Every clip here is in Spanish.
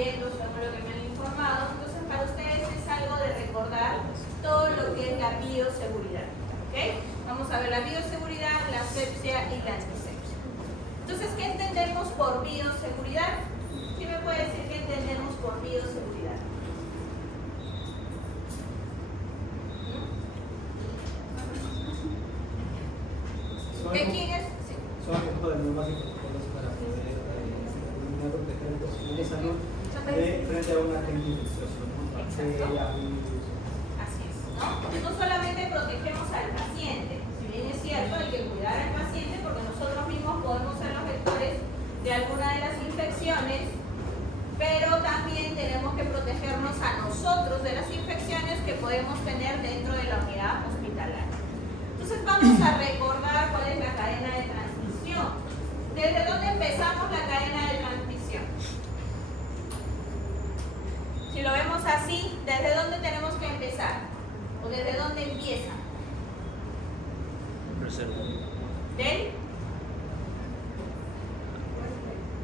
viendo, según lo que me han informado. Entonces, para ustedes es algo de recordar todo lo que es la bioseguridad. ¿Okay? Vamos a ver la bioseguridad, la asepsia y la antisepsia. Entonces, ¿qué entendemos por bioseguridad? ¿Quién me puede decir qué entendemos por bioseguridad? ¿De quién es? Sí. Son aspectos de normas y protocolos para poder proteger el personal de salud frente a un agente infeccioso, bacteria, virus. Así es, ¿no? No solamente protegemos al paciente, si bien es cierto, hay que cuidar al paciente porque nosotros mismos podemos ser los vectores de alguna de las infecciones, pero también tenemos que protegernos a nosotros de las infecciones que podemos tener dentro de la unidad hospitalaria. Entonces vamos a recordar cuál es la cadena de transmisión. ¿Desde dónde empezamos la cadena de transmisión? Si lo vemos así, ¿desde dónde tenemos que empezar? ¿O desde dónde empieza?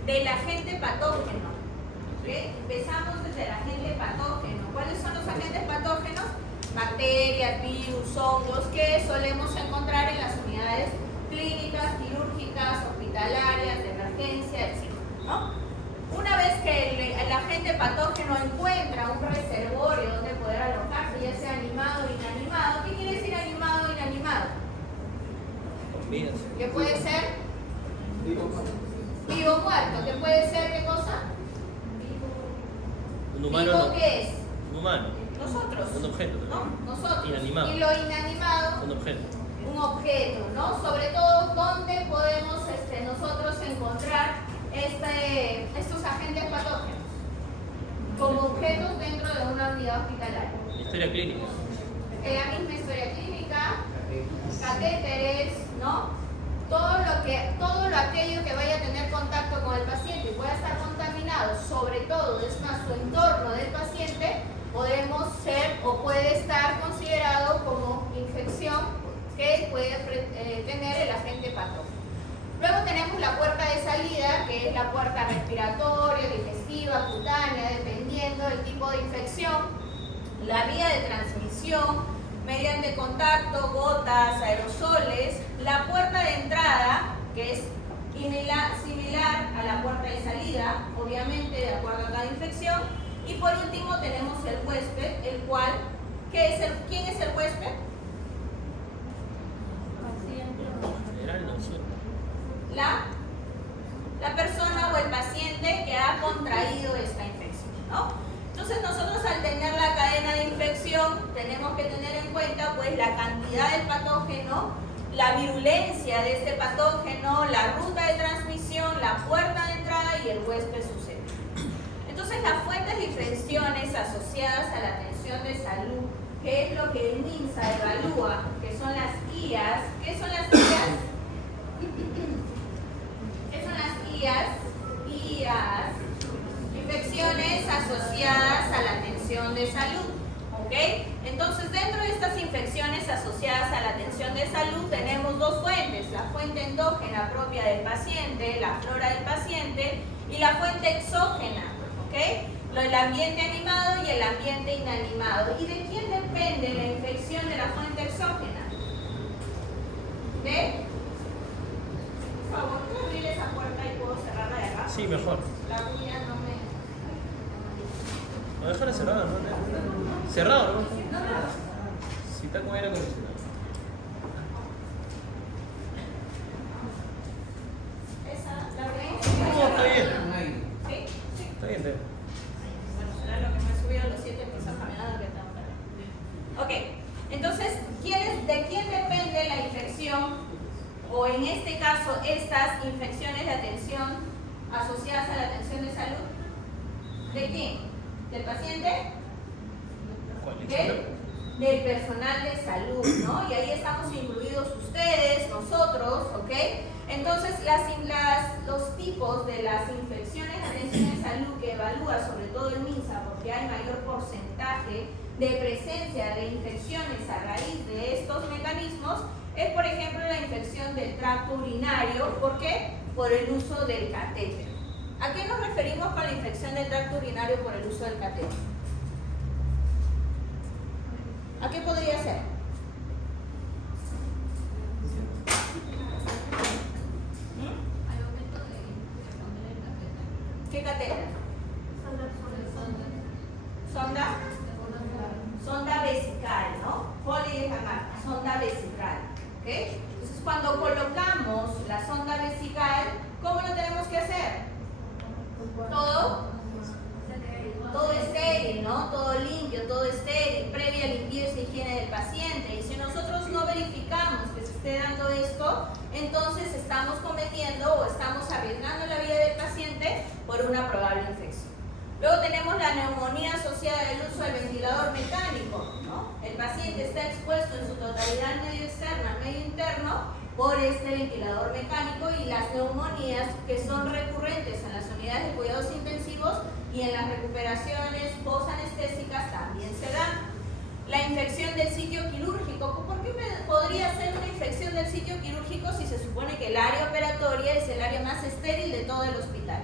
Del agente patógeno. ¿Okay? Empezamos desde el agente patógeno. ¿Cuáles son los agentes patógenos? Bacterias, virus, hongos que solemos encontrar en las unidades clínicas, quirúrgicas, hospitalarias, de emergencia, etc. ¿No? Una vez que el agente patógeno encuentra un reservorio donde poder alojarse, ya sea animado o inanimado, ¿qué quiere decir animado o inanimado? ¿Qué puede ser? Vivo o muerto. ¿Qué puede ser qué cosa? Un humano. ¿Vivo qué es? Un humano. Nosotros. Un objeto. ¿No? Nosotros. Inanimado. Y lo inanimado. Un objeto. Un objeto, ¿no? Sobre todo, ¿dónde podemos nosotros encontrar estos agentes patógenos? Como objetos dentro de una unidad hospitalaria. Historia clínica. La misma historia clínica, catéteres, ¿no? Todo aquello que vaya a tener contacto con el paciente y pueda estar contaminado, sobre todo, es más, su entorno del paciente, podemos ser o puede estar considerado como infección que puede tener el agente patógeno. Luego tenemos la puerta de salida, que es la puerta respiratoria, digestiva, cutánea, dependiendo del tipo de infección. La vía de transmisión, mediante contacto, gotas, aerosoles. La puerta de entrada, que es similar a la puerta de salida, obviamente de acuerdo a cada infección. Y por último tenemos el huésped, el cual, ¿quién es el huésped? La persona o el paciente que ha contraído esta infección, ¿no? Entonces nosotros al tener la cadena de infección tenemos que tener en cuenta pues la cantidad del patógeno, la virulencia de este patógeno, la ruta de transmisión, la puerta de entrada y el huésped susceptible. Entonces las fuentes de infecciones asociadas a la atención de salud, que es lo que el MINSA evalúa, que son las IAS. ¿Qué son las IAS? ¿Qué son las IAS? IAS. Infecciones asociadas a la atención de salud. ¿Ok? Entonces, dentro de estas infecciones asociadas a la atención de salud tenemos dos fuentes: la fuente endógena propia del paciente, la flora del paciente, y la fuente exógena. ¿Ok? El ambiente animado y el ambiente inanimado. ¿Y de quién depende la infección de la fuente exógena? ¿De? Por favor, ¿puedo abrir esa puerta y puedo cerrarla de acá? Sí, mejor. La bulla no me... No, déjala cerrada, ¿no? Cerrado, ¿no? Si está con aire acondicionado. ¿Esa? ¿La abrí? No, está bien. ¿Sí? Sí. Está bien, Teo. Bueno, será lo que me subieron los 7 pisos caminados que tengo que... Ok, entonces, ¿de quién depende la infección? O en este caso, estas infecciones de atención asociadas a la atención de salud. ¿De quién? ¿Del paciente? Del personal de salud, ¿no? Y ahí estamos incluidos ustedes, nosotros, ¿ok? Entonces, los tipos de las infecciones de atención de salud que evalúa sobre todo el MINSA, porque hay mayor porcentaje de presencia de infecciones a raíz de estos mecanismos, es por ejemplo la infección del tracto urinario. ¿Por qué? Por el uso del catéter. ¿A qué nos referimos con la infección del tracto urinario por el uso del catéter? ¿A qué podría ser? ¿Qué catéter? Sonda. Sonda vesical, ¿no? Sonda vesical. ¿Ok? Entonces, cuando colocamos la sonda vesical, ¿cómo lo tenemos que hacer? Todo estéril, ¿no? Todo limpio, todo estéril, previa limpieza e higiene del paciente. Y si nosotros no verificamos que se esté dando esto, entonces estamos cometiendo o estamos arriesgando la vida del paciente por una probable infección. Luego tenemos la neumonía asociada al uso del ventilador mecánico, ¿no? El paciente está expuesto en su totalidad al medio externo, al medio interno, por este ventilador mecánico, y las neumonías que son recurrentes en las unidades de cuidados intensivos y en las recuperaciones postanestésicas también se dan. La infección del sitio quirúrgico. ¿Por qué podría ser una infección del sitio quirúrgico si se supone que el área operatoria es el área más estéril de todo el hospital?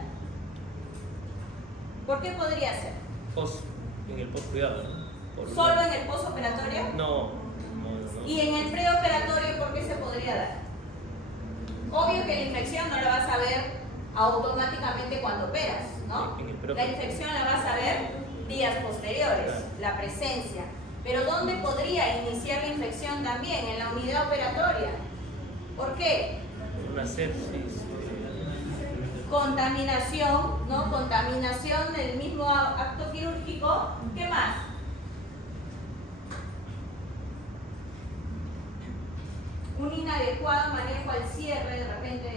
¿Por qué podría ser? En el post-cuidado, ¿no? ¿Solo en el postoperatorio? No. ¿Y en el preoperatorio por qué se podría dar? Obvio que la infección no la vas a ver automáticamente cuando operas, ¿no? La infección la vas a ver días posteriores, la presencia. Pero ¿dónde podría iniciar la infección también? En la unidad operatoria. ¿Por qué? Una sepsis. Contaminación, ¿no? Contaminación del mismo acto quirúrgico. ¿Qué más? Un inadecuado manejo al cierre de repente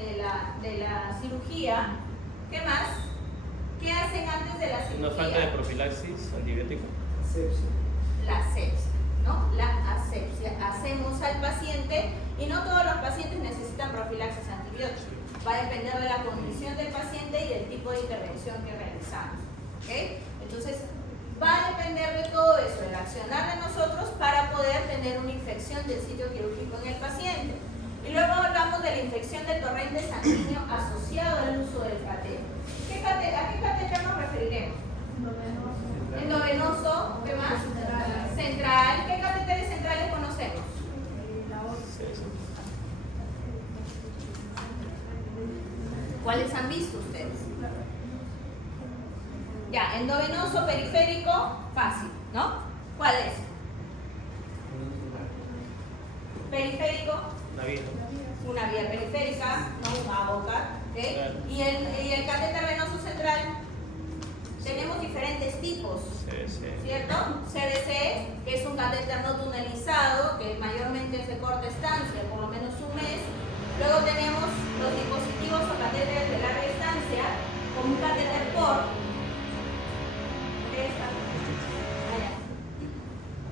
de la cirugía. ¿Qué más? ¿Qué hacen antes de la cirugía? Una falta de profilaxis antibiótico. Sepsia. La asepsia, ¿no? La asepsia. Hacemos al paciente, y no todos los pacientes necesitan profilaxis antibiótica. Va a depender de la condición del paciente y del tipo de intervención que realizamos. ¿Okay? Entonces, va a depender de todo eso, el accionar de nosotros para poder tener una infección del sitio quirúrgico en el paciente. Y luego hablamos de la infección del torrente sanguíneo asociado al uso del catéter. ¿A qué catéter nos referiremos? Endovenoso, ¿qué más? Central. ¿Qué catéteres centrales conocemos? ¿Cuáles han visto ustedes? Ya, endovenoso, periférico, fácil, ¿no? ¿Cuál es? Periférico. Una vía periférica, no una boca. ¿Okay? Claro. ¿Y el catéter venoso central? Tenemos diferentes tipos, ¿cierto? CVC, que es un catéter no tunelizado, que mayormente es de corta estancia, por lo menos un mes. Luego tenemos los dispositivos o catéteres de larga estancia, como un catéter POR,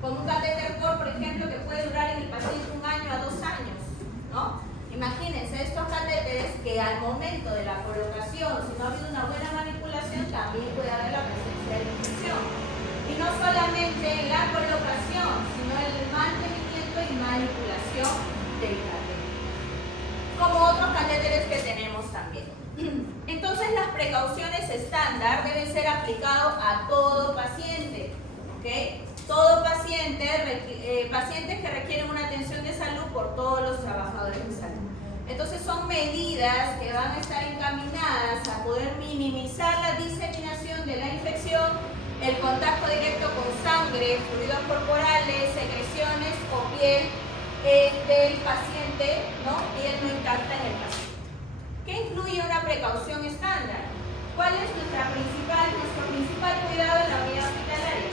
con un catéter POR, por ejemplo, que puede durar en el paciente 1 año a 2 años, ¿no? Imagínense estos catéteres que al momento de la colocación, si no ha habido una buena manipulación, también puede haber la presencia de la infección. Y no solamente en la colocación, sino en el mantenimiento y manipulación del catéter, como otros catéteres que tenemos también. Entonces, las precauciones estándar deben ser aplicadas a todo paciente, ¿ok? Todo paciente, pacientes que requieren una atención de salud por todos los trabajadores de salud. Entonces, son medidas que van a estar encaminadas a poder minimizar la diseminación de la infección, el contacto directo con sangre, fluidos corporales, secreciones o piel del paciente, ¿no? Piel no intacta en el paciente. ¿Qué incluye una precaución estándar? ¿Cuál es nuestro principal cuidado en la unidad hospitalaria?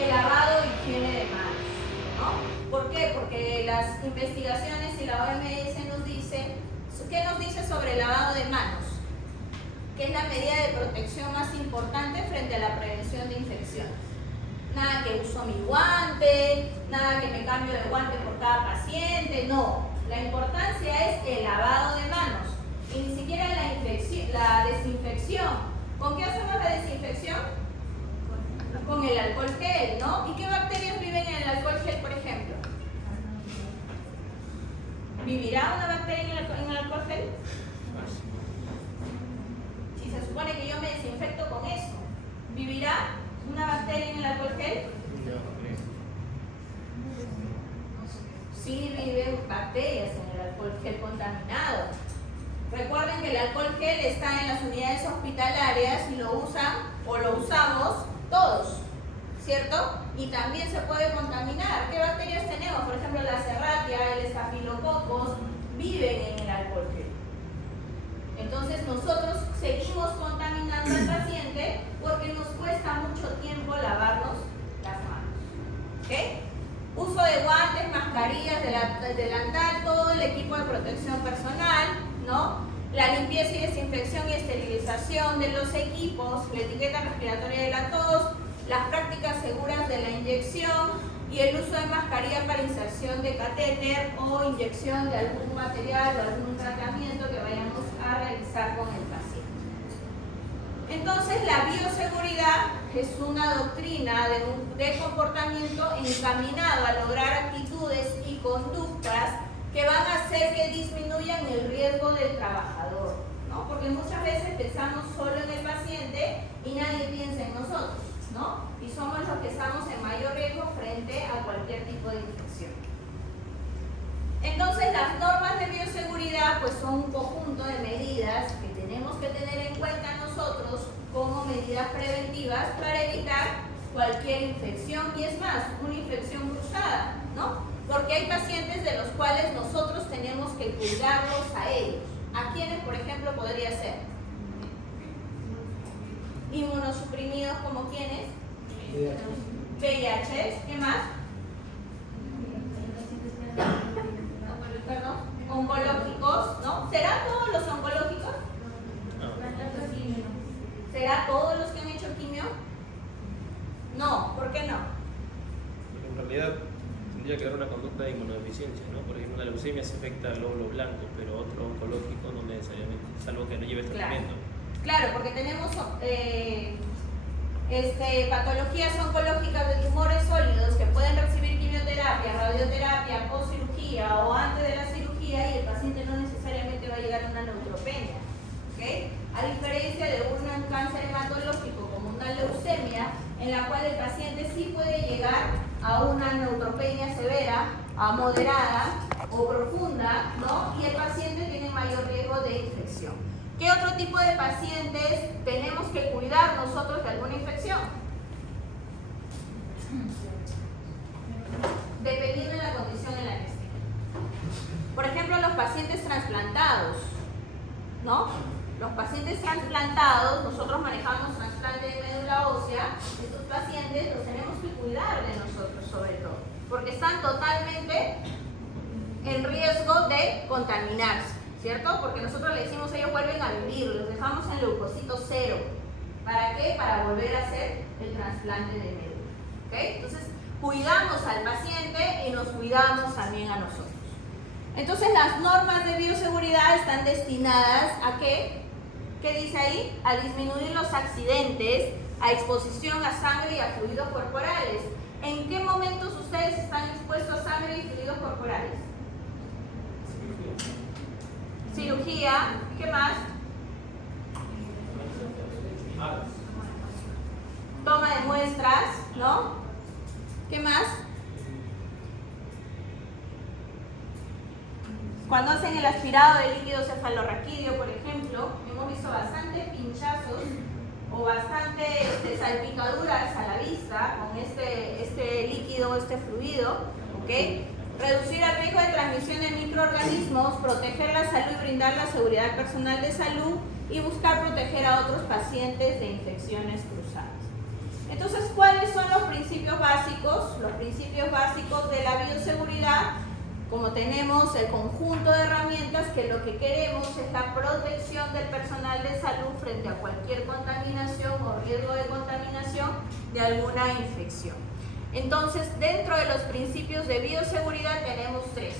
El lavado y higiene de manos, ¿no? ¿Por qué? Porque las investigaciones y la OMS nos dice, ¿qué nos dice sobre el lavado de manos? Que es la medida de protección más importante frente a la prevención de infecciones. Nada que uso mi guante, nada que me cambio de guante por cada paciente, no. La importancia es el lavado de manos y ni siquiera la desinfección. ¿Con qué hacemos la desinfección? Con el alcohol gel, ¿no? ¿Y qué bacterias viven en el alcohol gel, por ejemplo? ¿Vivirá una bacteria en el alcohol gel? gel? Si se supone que yo me desinfecto con eso, ¿vivirá una bacteria en el alcohol gel? Sí viven bacterias en el alcohol gel contaminado. Recuerden que el alcohol gel está en las unidades hospitalarias y lo usan o lo usamos todos, ¿cierto? Y también se puede contaminar. ¿Qué bacterias tenemos? Por ejemplo, la Serratia, el estafilococos, viven en el alcohol gel. Entonces nosotros seguimos contaminando al paciente porque nos cuesta mucho tiempo lavarnos las manos. ¿Ok? Uso de guantes, mascarillas, delantal, todo el equipo de protección personal, ¿no? La limpieza y desinfección y esterilización de los equipos, la etiqueta respiratoria de la tos, las prácticas seguras de la inyección y el uso de mascarilla para inserción de catéter o inyección de algún material o algún tratamiento que vayamos a realizar con el paciente. Entonces, la bioseguridad es una doctrina de comportamiento encaminado a lograr actitudes y conductas que van a hacer que disminuyan el riesgo del trabajador, ¿no? Porque muchas veces pensamos solo en el paciente y nadie piensa en nosotros, ¿no? Y somos los que estamos en mayor riesgo frente a cualquier tipo de infección. Entonces, las normas de bioseguridad pues son un conjunto de medidas que tenemos que tener en cuenta nosotros como medidas preventivas para evitar cualquier infección, y es más, una infección cruzada, ¿no? Porque hay pacientes de los cuales nosotros tenemos que cuidarlos a ellos. ¿A quiénes, por ejemplo, podría ser? Inmunosuprimidos, ¿como quiénes? VIH. ¿Qué más? Perdón, oncológicos, ¿no? ¿Serán todos los oncológicos? ¿Será todos los que han hecho quimio? No, ¿por qué no? Porque en realidad tendría que haber una conducta de inmunodeficiencia, ¿no? Por ejemplo, una leucemia se afecta al glóbulo blanco, pero otro oncológico no necesariamente, salvo que no lleve tratamiento. Claro, porque tenemos patologías oncológicas de tumores sólidos que pueden recibir quimioterapia, radioterapia, post cirugía o antes de la cirugía, y el paciente no necesariamente va a llegar a una neutropenia. ¿Okay? A diferencia de un cáncer hematológico como una leucemia, en la cual el paciente sí puede llegar a una neutropenia severa, a moderada o profunda, ¿no? Y el paciente tiene mayor riesgo de infección. ¿Qué otro tipo de pacientes tenemos que cuidar nosotros de alguna infección? Dependiendo de la condición en la que esté. Por ejemplo, los pacientes trasplantados, ¿no? Los pacientes trasplantados, nosotros manejamos trasplante de médula ósea. Estos pacientes los tenemos que cuidar de nosotros sobre todo, porque están totalmente en riesgo de contaminarse, ¿cierto? Porque nosotros le decimos ellos vuelven a vivir, los dejamos en leucocito cero. ¿Para qué? Para volver a hacer el trasplante de médula. ¿Okay? Entonces, cuidamos al paciente y nos cuidamos también a nosotros. Entonces, las normas de bioseguridad están destinadas a ¿qué? ¿Qué dice ahí? A disminuir los accidentes, a exposición a sangre y a fluidos corporales. ¿En qué momentos ustedes están expuestos a sangre y fluidos corporales? Cirugía. ¿Qué más? Toma de muestras, ¿no? ¿Qué más? Cuando hacen el aspirado de líquido cefalorraquídeo, por ejemplo, hemos visto bastantes pinchazos o bastante salpicaduras a la vista con este líquido, este fluido, ¿ok? Reducir el riesgo de transmisión de microorganismos, proteger la salud y brindar la seguridad personal de salud y buscar proteger a otros pacientes de infecciones cruzadas. Entonces, ¿cuáles son los principios básicos? Los principios básicos de la bioseguridad, como tenemos el conjunto de herramientas que lo que queremos es la protección del personal de salud frente a cualquier contaminación o riesgo de contaminación de alguna infección. Entonces, dentro de los principios de bioseguridad tenemos tres,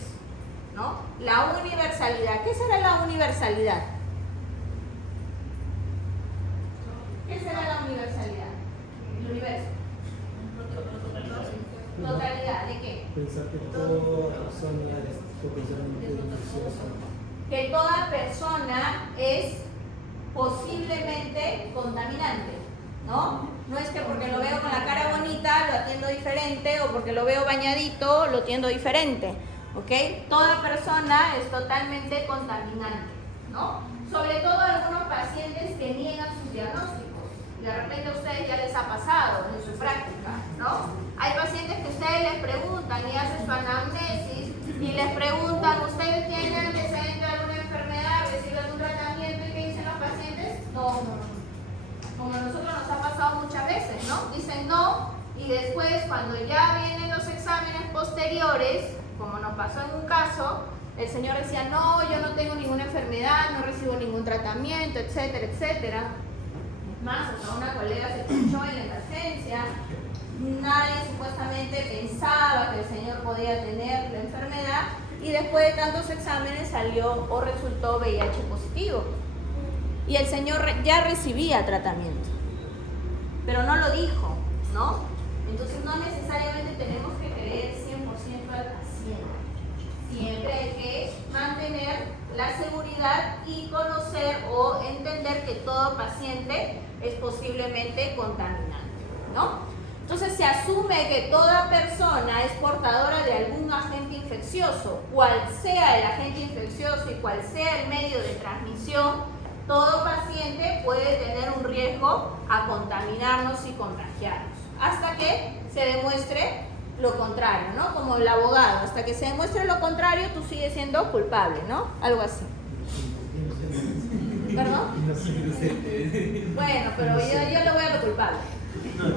¿no? La universalidad. ¿Qué será la universalidad? ¿Qué será la universalidad? El universo. Totalidad. ¿De qué? Pensar que toda persona es potencialmente deliciosa. que toda persona es posiblemente contaminante, ¿no? No es que porque lo veo con la cara bonita lo atiendo diferente o porque lo veo bañadito lo atiendo diferente, ¿ok? Toda persona es totalmente contaminante, ¿no? Sobre todo algunos pacientes que niegan sus diagnósticos. De repente a ustedes ya les ha pasado en su práctica, ¿no? Hay pacientes que ustedes les preguntan y hacen su anamnesis y les preguntan, ¿ustedes tienen antecedente de alguna enfermedad, reciben algún tratamiento? ¿Y qué dicen los pacientes? No. Como a nosotros nos ha pasado muchas veces, ¿no? Dicen no y después cuando ya vienen los exámenes posteriores, como nos pasó en un caso, el señor decía, no, yo no tengo ninguna enfermedad, no recibo ningún tratamiento, etcétera, etcétera. Más, hasta una colega se escuchó en la emergencia, nadie supuestamente pensaba que el señor podía tener la enfermedad y después de tantos exámenes salió o resultó VIH positivo. Y el señor ya recibía tratamiento, pero no lo dijo, ¿no? Entonces no necesariamente tenemos que creer 100% al paciente. Siempre hay que mantener la seguridad y conocer o entender que todo paciente es posiblemente contaminante, ¿no? Entonces se asume que toda persona es portadora de algún agente infeccioso, cual sea el agente infeccioso y cual sea el medio de transmisión, todo paciente puede tener un riesgo a contaminarnos y contagiarnos, hasta que se demuestre lo contrario, ¿no? Como el abogado, hasta que se demuestre lo contrario, tú sigues siendo culpable, ¿no? Algo así. ¿Perdón? Bueno, pero yo le voy a lo culpable.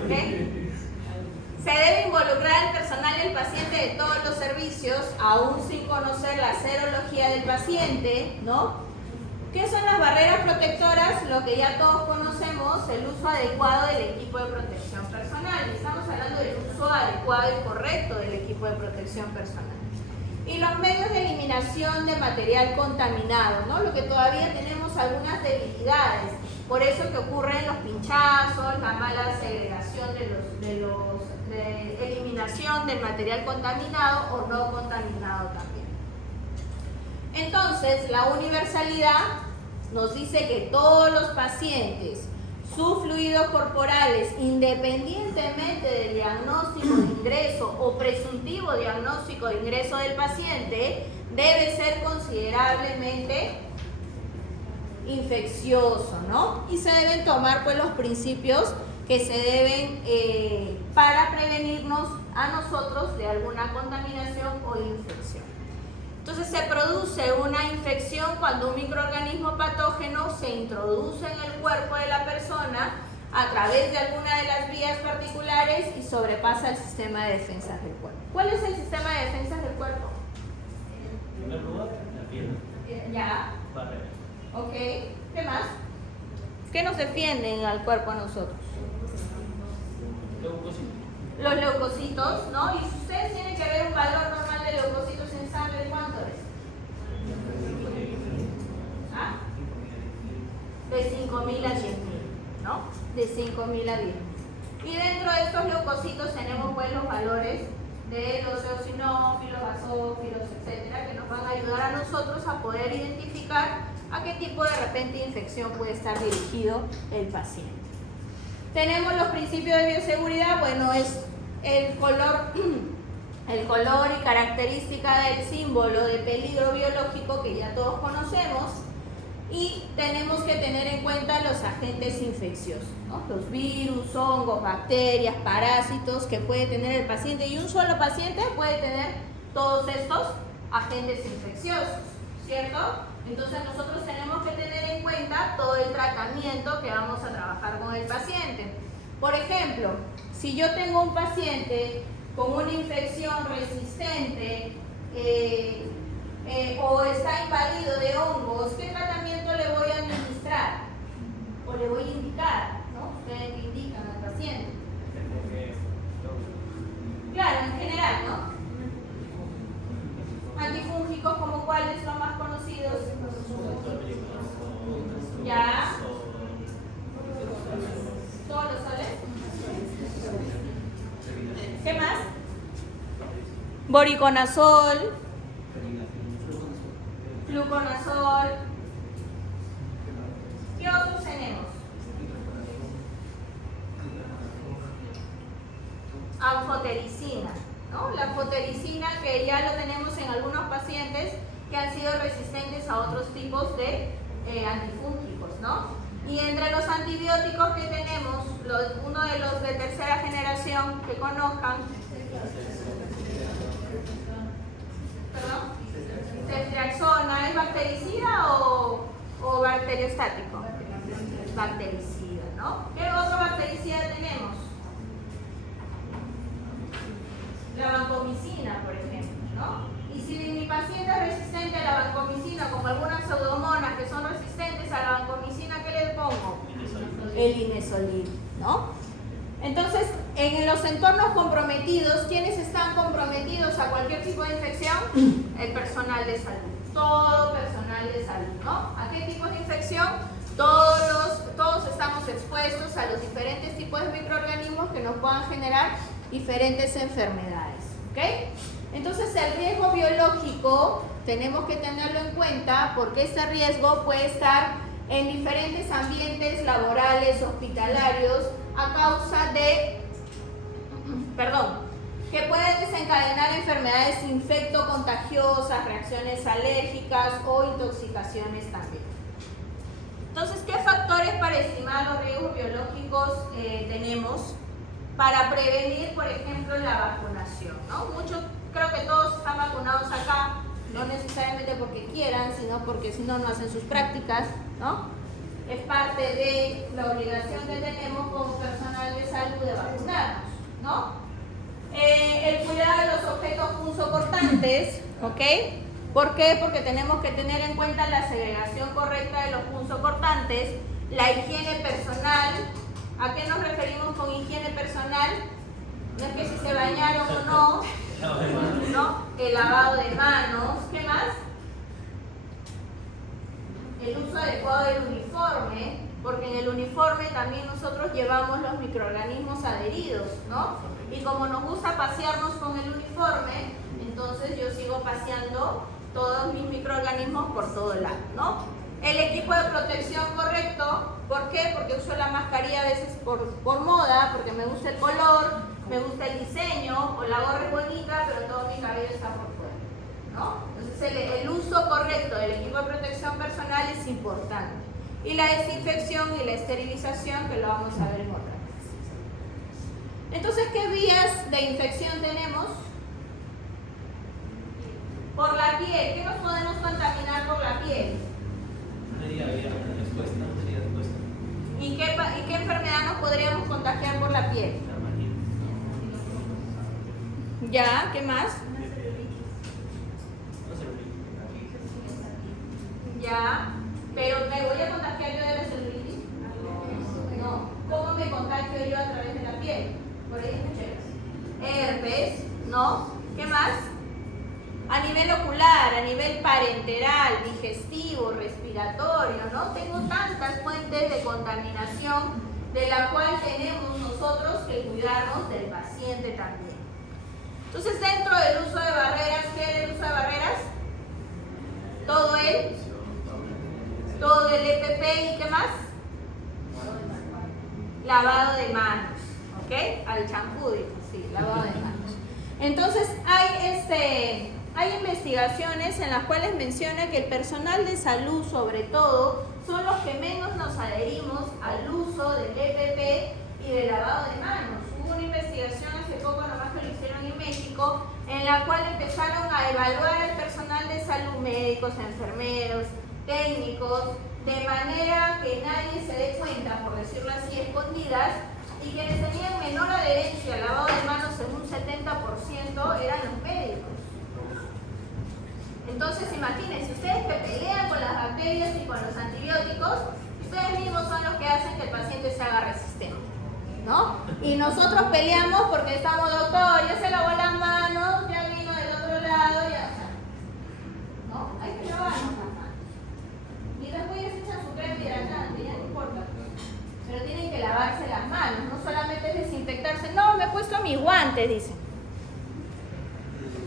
¿Okay? Se debe involucrar el personal y el paciente de todos los servicios, aún sin conocer la serología del paciente, ¿no? ¿Qué son las barreras protectoras? Lo que ya todos conocemos, el uso adecuado del equipo de protección personal. Estamos hablando del uso adecuado y correcto del equipo de protección personal. Y los medios de eliminación de material contaminado, ¿no? Lo que todavía tenemos algunas debilidades. Por eso que ocurren los pinchazos, la mala segregación de eliminación del material contaminado o no contaminado también. Entonces, la universalidad nos dice que todos los pacientes, sus fluidos corporales, independientemente del diagnóstico de ingreso o presuntivo diagnóstico de ingreso del paciente, debe ser considerablemente infeccioso, ¿no? Y se deben tomar pues los principios que se deben para prevenirnos a nosotros de alguna contaminación o infección. Entonces se produce una infección cuando un microorganismo patógeno se introduce en el cuerpo de la persona a través de alguna de las vías particulares y sobrepasa el sistema de defensas del cuerpo. ¿Cuál es el sistema de defensas del cuerpo? En primer lugar, la piel. Ya. Barrera. Ok. ¿Qué más? ¿Qué nos defienden al cuerpo a nosotros? Leucocitos. Los leucocitos, ¿no? Y si ustedes tienen que ver un valor normal de leucocitos en sangre, ¿cuánto es? ¿Ah? De 5.000 a 10.000, ¿no? De 5.000 a 10.000. Y dentro de estos leucocitos tenemos pues los valores de los eosinófilos, basófilos, etcétera, que nos van a ayudar a nosotros a poder identificar a qué tipo de repente de infección puede estar dirigido el paciente. Tenemos los principios de bioseguridad, bueno, es el color y característica del símbolo de peligro biológico que ya todos conocemos, y tenemos que tener en cuenta los agentes infecciosos, ¿no? Los virus, hongos, bacterias, parásitos que puede tener el paciente, y un solo paciente puede tener todos estos agentes infecciosos, ¿cierto? Entonces nosotros tenemos que tener en cuenta todo el tratamiento que vamos a trabajar con el paciente. Por ejemplo, si yo tengo un paciente con una infección resistente o está invadido de hongos, ¿qué tratamiento le voy a administrar? O le voy a indicar, ¿no? Ustedes que indican al paciente. Claro, en general, ¿no? Antifúngicos, como cuáles son más conocidos. Ya. ¿Todos los soles? ¿Qué más? Voriconazol, fluconazol. ¿Qué otros tenemos? Anfotericina, ¿no? La anfotericina, que ya lo tenemos en algunos pacientes que han sido resistentes a otros tipos de antifúngicos, ¿no? Y entre los antibióticos que tenemos, uno de los de tercera generación que conozcan, ¿perdón? Ceftriaxona, ¿es bactericida o bacteriostático? Bactericida, ¿no? ¿Qué otro bactericida tenemos? La vancomicina, por ejemplo, ¿no? Y si mi paciente es resistente a la vancomicina, como algunas pseudomonas que son resistentes a la vancomicina, ¿qué le pongo? El linezolid, ¿no? Entonces, en los entornos comprometidos, ¿quiénes están comprometidos a cualquier tipo de infección? El personal de salud, todo personal de salud, ¿no? ¿A qué tipo de infección? Todos estamos expuestos a los diferentes tipos de microorganismos que nos puedan generar diferentes enfermedades, ¿ok? Entonces el riesgo biológico tenemos que tenerlo en cuenta porque este riesgo puede estar en diferentes ambientes laborales, hospitalarios, a causa de, que pueden desencadenar enfermedades infectocontagiosas, reacciones alérgicas o intoxicaciones también. Entonces, ¿qué factores para estimar los riesgos biológicos tenemos para prevenir, por ejemplo, la vacunación, ¿no? Creo que todos están vacunados acá, no necesariamente porque quieran, sino porque si no, no hacen sus prácticas, ¿no? Es parte de la obligación que tenemos como personal de salud de vacunarnos, ¿no? El cuidado de los objetos punzocortantes, ¿ok? ¿Por qué? Porque tenemos que tener en cuenta la segregación correcta de los punzocortantes, la higiene personal. ¿A qué nos referimos con higiene personal? No es que si se bañaron o no, ¿no? El lavado de manos. ¿Qué más? El uso adecuado del uniforme, porque en el uniforme también nosotros llevamos los microorganismos adheridos, ¿no? Y como nos gusta pasearnos con el uniforme, entonces yo sigo paseando todos mis microorganismos por todo lado, ¿no? El equipo de protección correcto, ¿por qué? Porque uso la mascarilla a veces por moda, porque me gusta el color, me gusta el diseño, o la gorra es bonita, pero todo mi cabello está por fuera, ¿no? Entonces el uso correcto del equipo de protección personal es importante. Y la desinfección y la esterilización, que lo vamos a ver en otra clase. Entonces, ¿qué vías de infección tenemos? Por la piel. ¿Qué nos podemos contaminar por la piel? ¿Y qué enfermedad nos podríamos contagiar por la piel? ¿Ya? ¿Qué más? ¿Ya? ¿Pero me voy a contagiar yo de la celulitis? No. ¿Cómo me contagio yo a través de la piel? Por ahí escuché. Herpes, ¿no? ¿Qué más? A nivel ocular, a nivel parenteral, digestivo, respiratorio, ¿no? Tengo tantas fuentes de contaminación de la cual tenemos nosotros que cuidarnos del paciente también. Entonces, dentro del uso de barreras, ¿qué es el uso de barreras? Todo el EPP y ¿qué más? Lavado de manos, ¿ok? Al champú, sí, lavado de manos. Entonces, hay investigaciones en las cuales menciona que el personal de salud, sobre todo, son los que menos nos adherimos al uso del EPP y del lavado de manos. Hubo una investigación hace poco, nomás que lo hicieron en México, en la cual empezaron a evaluar al personal de salud, médicos, enfermeros, técnicos, de manera que nadie se dé cuenta, por decirlo así, escondidas, y quienes tenían menor adherencia al lavado de manos en un 70% eran los médicos. Entonces, imagínense, ustedes que pelean con las bacterias y con los antibióticos, ustedes mismos son los que hacen que el paciente se haga resistente, ¿no? Y nosotros peleamos porque estamos, doctor, ya se lavó las manos, ya vino del otro lado, ya está. ¿No? Hay que lavarnos las manos. Y después ya se echan su crema hidratante, ya no importa. Pero tienen que lavarse las manos, no solamente es desinfectarse. No, me he puesto mis guantes, dicen.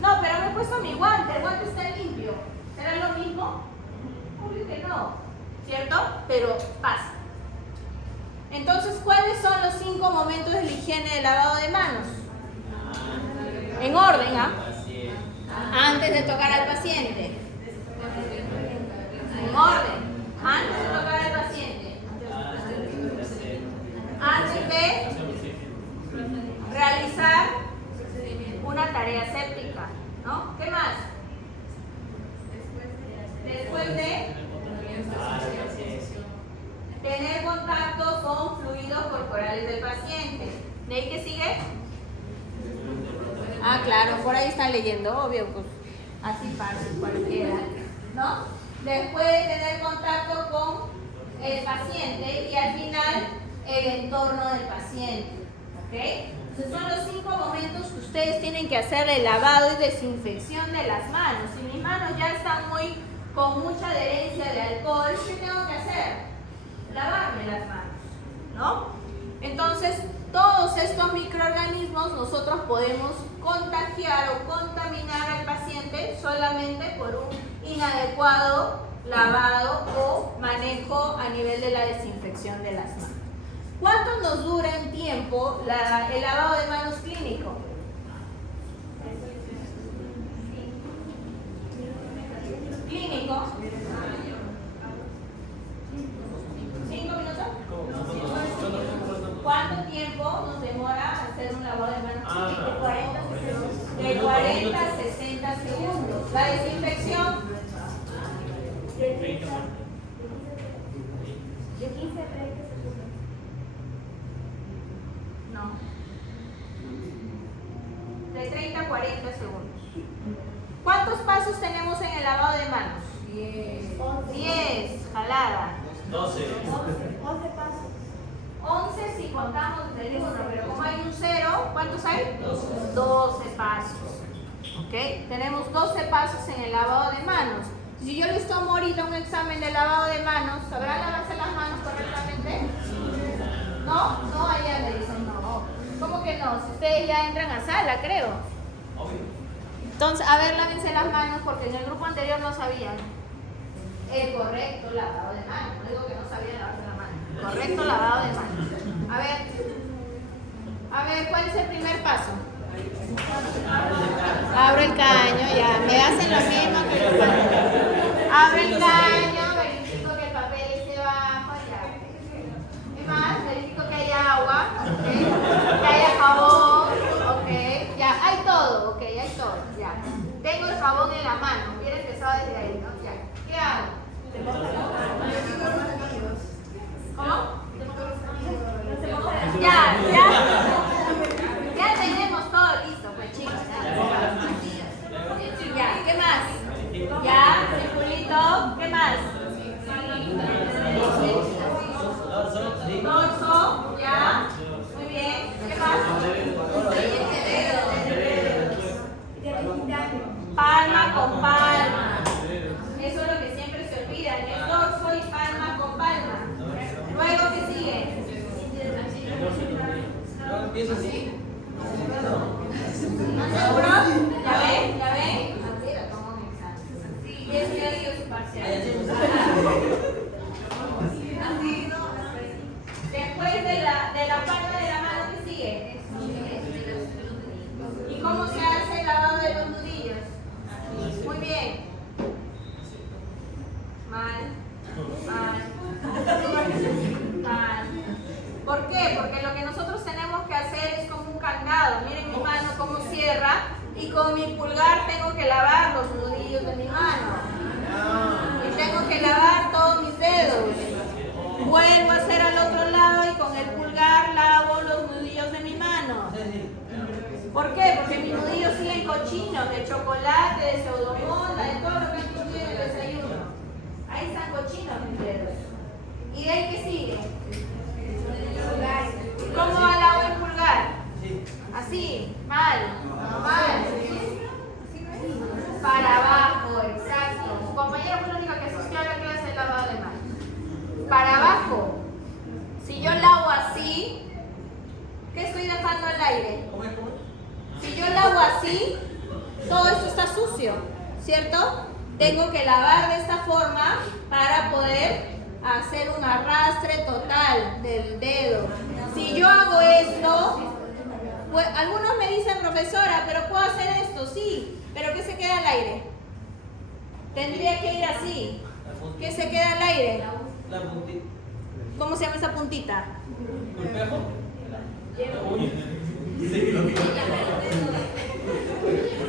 No, pero me he puesto mi guante, el guante está limpio. ¿Será lo mismo? pero pasa. Entonces, ¿cuáles son los 5 momentos de la higiene del lavado de manos? En orden, ¿ah? Antes de tocar al paciente. En orden. Antes de tocar al paciente. Antes de realizar una tarea séptica, ¿no? ¿Qué más? Después de tener contacto con fluidos corporales del paciente. ¿De ahí qué sigue? Ah, claro, por ahí están leyendo, obvio, pues así fácil, cualquiera, ¿no? Después de tener contacto con el paciente y al final el entorno del paciente, ¿ok? Entonces son los 5 momentos que ustedes tienen que hacer el lavado y desinfección de las manos. Si mis manos ya están con mucha adherencia de alcohol, ¿qué tengo que hacer? Lavarme las manos, ¿no? Entonces, todos estos microorganismos nosotros podemos contagiar o contaminar al paciente solamente por un inadecuado lavado o manejo a nivel de la desinfección de las manos. ¿Cuánto nos dura en tiempo el lavado de manos clínico? Clínico. 5 minutos. ¿Cuánto tiempo nos demora hacer un lavado de manos clínico? 40 segundos. De 40 a 60 segundos. La desinfección. De 15 a 30 segundos. No. De 30 a 40 segundos. ¿Cuántos pasos tenemos en el lavado de manos? 10. Jalada. 12. 11 pasos. 11 si contamos desde el 1, pero como hay un 0, ¿cuántos hay? 12 pasos. ¿Ok? Tenemos 12 pasos en el lavado de manos. Si yo les tomo ahorita un examen de lavado de manos, ¿sabrán lavarse las manos correctamente? ¿No? No, allá me dicen no. ¿Cómo que no? Si ustedes ya entran a sala, creo. Entonces, a ver, lávense las manos porque en el grupo anterior no sabían el correcto lavado de manos. No digo que no sabían lavarse las manos. Correcto lavado de manos. A ver, ¿cuál es el primer paso? Abro el caño, ya. Me hacen lo mismo que los otros. Abro el caño, verifico que el papel esté bajo, ya. ¿Qué más? Verifico que haya agua, ¿okay? Que haya jabón, ¿ok? Ya, hay todo, ¿ok? Hay todo, ya. Tengo el jabón en la mano, hubiera empezado desde ahí, ¿no? Ya. ¿Qué hago? ¿Cómo? Ya tenemos todo listo, pues chicos. Ya, ¿qué más? Ya, circulito, ¿qué más? Dorso, ya, muy bien, ¿qué más? Palma con palma. Eso es lo que siempre se olvida, es dorso y palma con palma. Luego, ¿qué sigue? Empiezo así. ¿Seguro? ¿Ya ven? ¿Ya ven? Y es que ha sido su parcial. Después de la palma de la mano, ¿qué sigue? ¿Y cómo se hace el lavado de los nudillos? Muy bien. Mal. ¿Por qué? Porque lo que nosotros tenemos que hacer es como un candado. Miren mi mano cómo cierra y con mi pulgar tengo que lavar los nudillos de mi mano. Y tengo que lavar todos mis dedos. Vuelvo a hacer al otro lado y con el pulgar lavo los nudillos de mi mano. ¿Por qué? Porque mis nudillos siguen cochinos, de chocolate, de pseudomonas, de todo lo que han comido en el desayuno. Ahí están cochinos mis dedos. ¿Y de ahí qué sigue? ¿Cómo lavo el pulgar? Así, mal. Para abajo, exacto. Su compañera fue la única que asistió a la clase de lavado de manos. Para abajo. Si yo lavo así, ¿qué estoy dejando al aire? Si yo lavo así, todo esto está sucio, ¿cierto? Tengo que lavar de esta forma para poder hacer un arrastre total del dedo. Si yo hago esto, pues, algunos me dicen, profesora, pero puedo hacer esto, sí, pero ¿qué se queda al aire? Tendría que ir así. ¿Qué se queda al aire? La puntita. ¿Cómo se llama esa puntita? ¿Un espejo?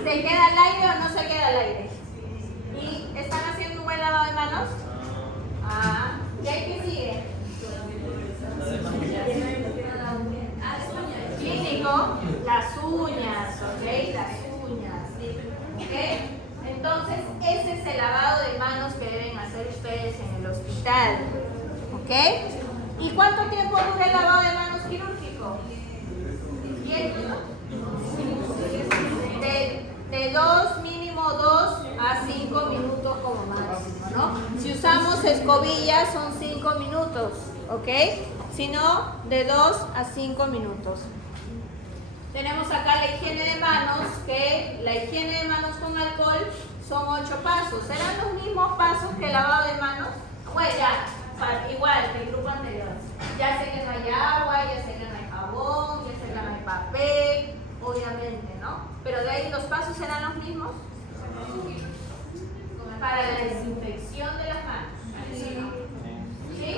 ¿Se queda al aire o no se queda al aire? ¿Y están haciendo un buen lavado de manos? Ah, ¿y ahí qué sigue? Clínico, las uñas, ¿ok? Las uñas, ¿ok? Entonces, ese es el lavado de manos que deben hacer ustedes en el hospital, ¿ok? ¿Y cuánto tiempo dura el lavado de manos quirúrgico? 10 minutos. De 2, mínimo 2 a 5 minutos como máximo, ¿no? Si usamos escobillas son 5 minutos, ¿ok? Si no, de 2 a 5 minutos. Tenemos acá la higiene de manos, que la higiene de manos con alcohol son 8 pasos. ¿Serán los mismos pasos que el lavado de manos? Bueno, ya, igual que el grupo anterior. Ya sé que no hay agua, ya sé que no hay jabón, ya sé que no hay papel, obviamente, ¿no? Pero de ahí los pasos serán los mismos. Para la desinfección de las manos. ¿Sí? ¿Sí?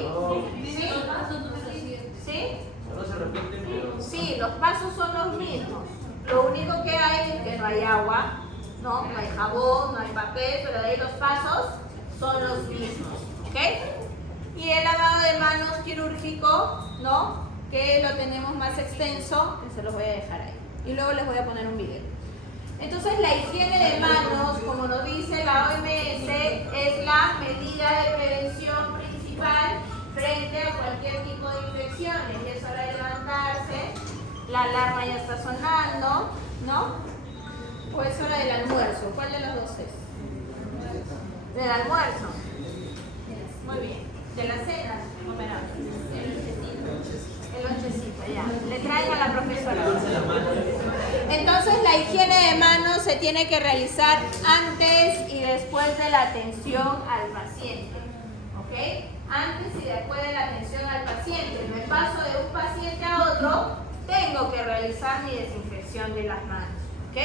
¿Sí? No se repiten, pero... Sí, los pasos son los mismos. Lo único que hay es que no hay agua, no hay jabón, no hay papel, pero de ahí los pasos son los mismos, ¿ok? Y el lavado de manos quirúrgico, ¿no? Que lo tenemos más extenso, que se los voy a dejar ahí. Y luego les voy a poner un video. Entonces, la higiene de manos, como nos dice la OMS, es la medida de prevención principal frente a cualquier tipo de infecciones. Y es hora de levantarse, la alarma ya está sonando, ¿no? O es hora del almuerzo. ¿Cuál de los dos es? Del almuerzo. Muy bien. De la cena. El lonchecito, ya. Le traigo a la profesora. Entonces, la higiene de manos se tiene que realizar antes y después de la atención al paciente. ¿Ok? Antes y después de la atención al paciente. Me paso de un paciente a otro, tengo que realizar mi desinfección de las manos. ¿Ok?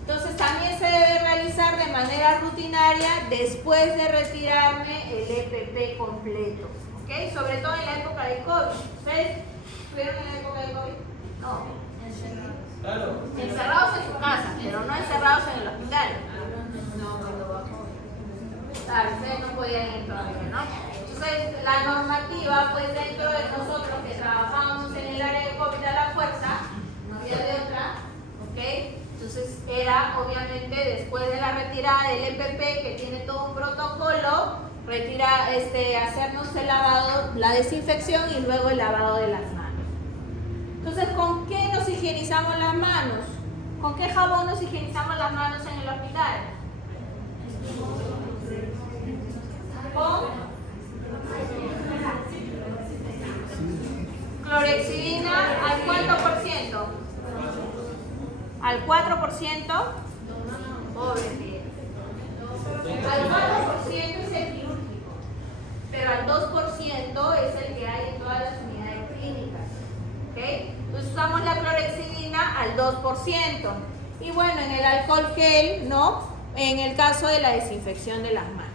Entonces, también se debe realizar de manera rutinaria después de retirarme el EPP completo. ¿Ok? Sobre todo en la época de COVID. ¿Ustedes estuvieron en la época de COVID? No. Claro. Encerrados en su casa, pero no encerrados en el hospital. Claro, ustedes no podían ir todavía, ¿no? Entonces, la normativa, pues dentro de nosotros que trabajábamos en el área de COVID a la fuerza, no había de otra, ¿ok? Entonces, era obviamente después de la retirada del EPP, que tiene todo un protocolo, hacernos el lavado, la desinfección y luego el lavado de las manos. Entonces, ¿con qué nos higienizamos las manos? ¿Con qué jabón nos higienizamos las manos en el hospital? Con clorexidina, ¿al cuánto por ciento? ¿Al 4%? Pobre bien. Al 4% es el quirúrgico, pero al 2% es el que hay en todas las unidades clínicas. ¿Okay? Entonces usamos la clorexidina al 2%. Y bueno, en el alcohol gel, ¿no? En el caso de la desinfección de las manos.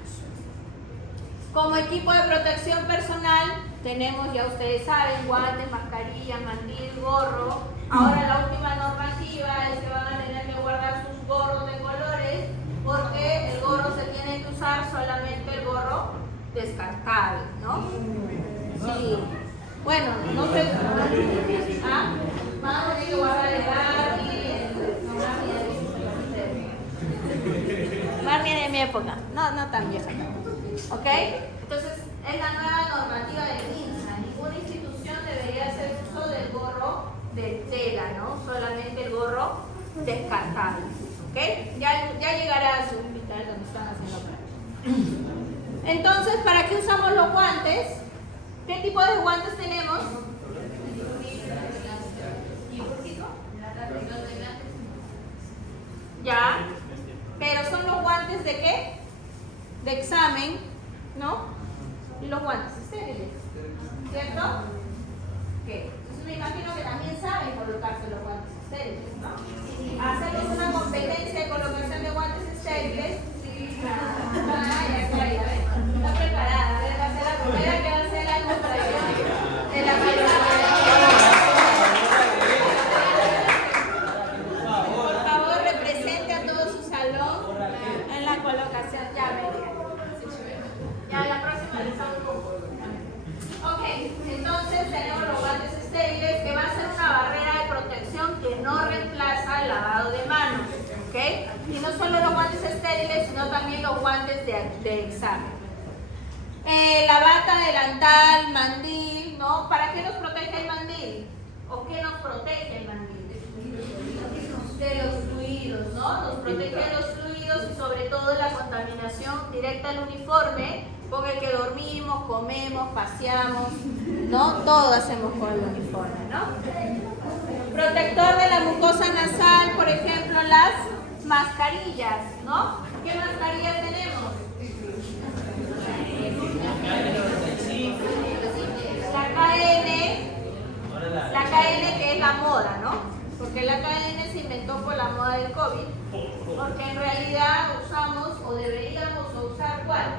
Como equipo de protección personal, tenemos, ya ustedes saben, guantes, mascarilla, mandil, gorro. Ahora la última normativa es que van a tener que guardar sus gorros de colores, porque el gorro se tiene que usar solamente el gorro descartable, ¿no? Sí. Bueno, no sé. ¿Ah? Vamos a tener que guardar el Barbie de mi época. No tan vieja. ¿Ok? Entonces, es la nueva normativa del MINSA. Ninguna institución debería hacer uso del gorro de tela, ¿no? Solamente el gorro descartable. ¿Ok? Ya llegará a su hospital donde están haciendo práctica. Entonces, ¿para qué usamos los guantes? ¿Qué tipo de guantes tenemos? Ya. Pero son los guantes de qué? De examen, ¿no? y los guantes estériles, ¿cierto? Ok, entonces me imagino que también saben colocarse los guantes estériles, ¿no? Hacemos una competencia de colocación de guantes estériles. Ya, está preparada. A ver, va a ser la primera que va a hacer la demostración de la Por favor, represente a todo su salón en la colocación. Ya, la próxima les hago. Ok, entonces tenemos los guantes estériles, que va a ser una barrera de protección que no reemplaza el lavado de manos. ¿Ok? Y no solo los guantes estériles, sino también los guantes de examen. La bata, delantal, mandil, ¿no? ¿Para qué nos protege el mandil? ¿O qué nos protege el mandil? De los fluidos, ¿no? Nos protege de los fluidos y sobre todo de la contaminación directa al uniforme con el que dormimos, comemos, paseamos, ¿no? Todo hacemos con el uniforme, ¿no? Protector de la mucosa nasal, por ejemplo, las mascarillas, ¿no? ¿Qué mascarillas tenemos? La KN que es la moda, ¿no? Porque la KN se inventó por la moda del COVID, porque en realidad usamos o deberíamos usar ¿cuál?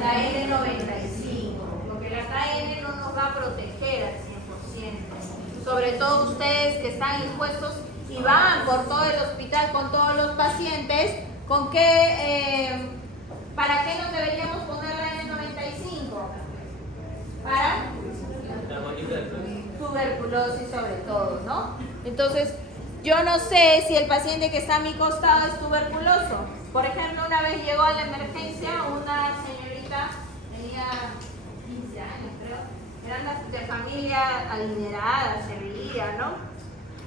La N95, porque la KN no nos va a proteger al 100%, sobre todo ustedes que están expuestos y van por todo el hospital con todos los pacientes, ¿con qué, para qué nos deberíamos poner la N95? Para tuberculosis sobre todo, ¿no? Entonces, yo no sé si el paciente que está a mi costado es tuberculoso. Por ejemplo, una vez llegó a la emergencia una señorita, tenía 15 años creo, eran de familia adinerada, se veía, ¿no?